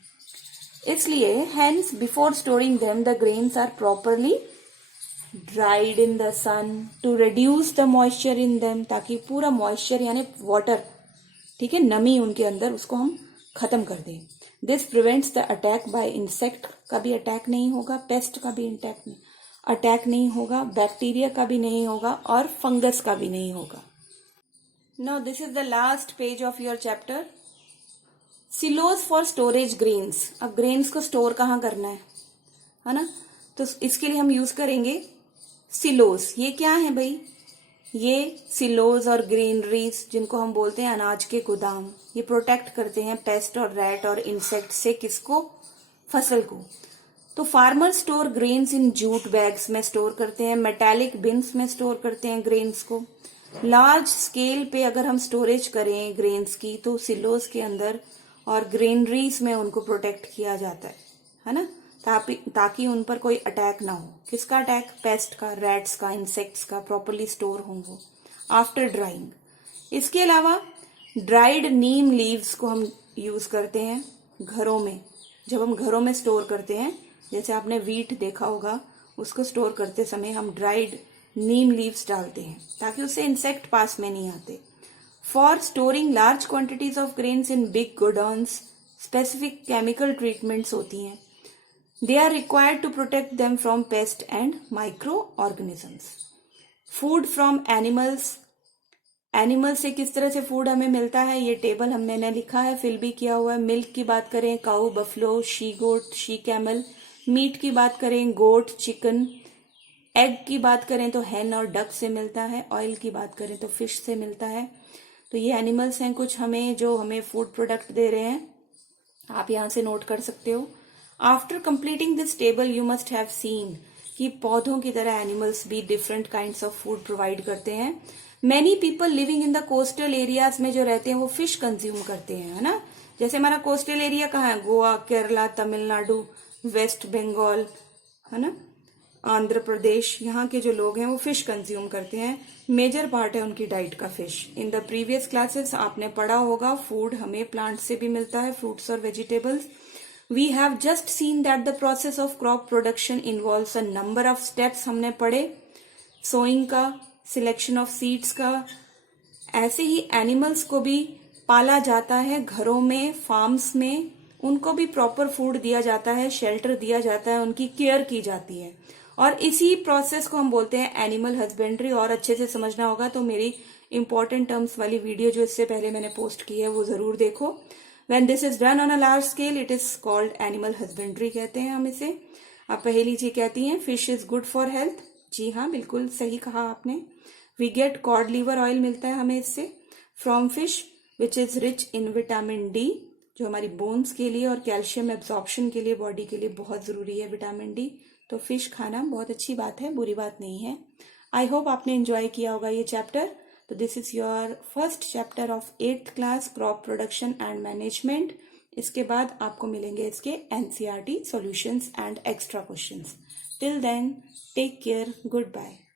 इसलिए hence before storing them the grains are properly dried in the sun to reduce the moisture in them, ताकि पूरा मॉइस्चर यानी वाटर, ठीक है, नमी उनके अंदर, उसको हम खत्म कर दें। This prevents the attack by insect, का भी अटैक नहीं होगा, पेस्ट का भी अटैक नहीं होगा, बैक्टीरिया का भी नहीं होगा और फंगस का भी नहीं होगा। Now this is the last page of your chapter, silos for storage grains. अब ग्रेन्स को स्टोर कहाँ करना है ना, तो इसके लिए हम यूज करेंगे सिलोज। ये क्या है भाई, ये सिलोज और ग्रीनरीज, जिनको हम बोलते हैं अनाज के गोदाम, ये प्रोटेक्ट करते हैं पेस्ट और रैट और इंसेक्ट से, किसको, फसल को। तो farmer store grains in jute bags में स्टोर करते हैं, मेटालिक बिन्स में स्टोर करते हैं ग्रेन्स को। लार्ज स्केल पे अगर हम स्टोरेज करें ग्रेन्स की, तो सिलोज के अंदर और ग्रेनरीज में उनको प्रोटेक्ट किया जाता है ना, ताकि उन पर कोई अटैक ना हो। किसका अटैक, पेस्ट का, रैट्स का, इंसेक्ट्स का, प्रॉपरली स्टोर हों वो आफ्टर ड्राइंग। इसके अलावा ड्राइड नीम लीव्स को हम यूज करते हैं घरों में। जब हम घरों में स्टोर करते हैं, जैसे आपने वीट देखा होगा, उसको स्टोर करते समय हम ड्राइड नीम लीव्स डालते हैं ताकि उससे इंसेक्ट पास में नहीं आते। For storing large quantities of grains in big godowns, specific chemical treatments होती हैं। They are required to protect them from pests and microorganisms. Food from animals. Animal से किस तरह से फूड हमें मिलता है, ये टेबल हमने लिखा है, फिल भी किया हुआ है. मिल्क की बात करें, cow, buffalo, she goat, she camel. Meat की बात करें, गोट, चिकन. एग की बात करें तो हैन और डक से मिलता है. ऑयल की बात करें तो फिश से मिलता है. तो ये एनिमल्स हैं कुछ हमें जो हमें फूड प्रोडक्ट दे रहे हैं. आप यहां से नोट कर सकते हो. After completing this table you must have seen कि पौधों की तरह एनिमल्स भी different kinds of food provide करते हैं. Many people living in the coastal areas में जो रहते हैं वो फिश कंज्यूम करते हैं, है ना. जैसे हमारा कोस्टल एरिया कहाँ है, गोवा, केरला, तमिलनाडु, वेस्ट बंगाल, है ना, आंध्र प्रदेश. यहाँ के जो लोग हैं वो फिश कंज्यूम करते हैं. मेजर पार्ट है उनकी डाइट का fish. In the previous classes आपने पढ़ा होगा फूड हमें प्लांट से भी मिलता है, फ्रूट्स और vegetables. We have just seen that the process of crop production involves a number of steps. हमने पढ़े सोइंग का, सिलेक्शन ऑफ सीड्स का. ऐसे ही एनिमल्स को भी पाला जाता है घरों में, फार्म्स में. उनको भी प्रॉपर फूड दिया जाता है, शेल्टर दिया जाता है, उनकी केयर की जाती है. और इसी प्रोसेस को हम बोलते हैं एनिमल हस्बेंड्री. और अच्छे से समझना होगा तो मेरी इंपॉर्टेंट टर्म्स वाली वीडियो जो इससे पहले मैंने पोस्ट की है वो जरूर देखो. When this is done on a large scale, it is called animal husbandry कहते हैं हम इसे. अब पहली जी कहती हैं fish is good for health. जी हाँ, बिल्कुल सही कहा आपने. We get cod liver oil मिलता है हमें इससे from fish which is rich in vitamin D, जो हमारी बोन्स के लिए और कैल्शियम एब्जॉर्प्शन के लिए बॉडी के लिए बहुत जरूरी है विटामिन डी. तो फिश खाना बहुत अच्छी बात है, बुरी बात नहीं है. आई होप आपने एंजॉय किया होगा ये चैप्टर. तो this is your first chapter of 8th class crop production and management. इसके बाद आपको मिलेंगे इसके NCERT solutions and extra questions. Till then take care, good bye.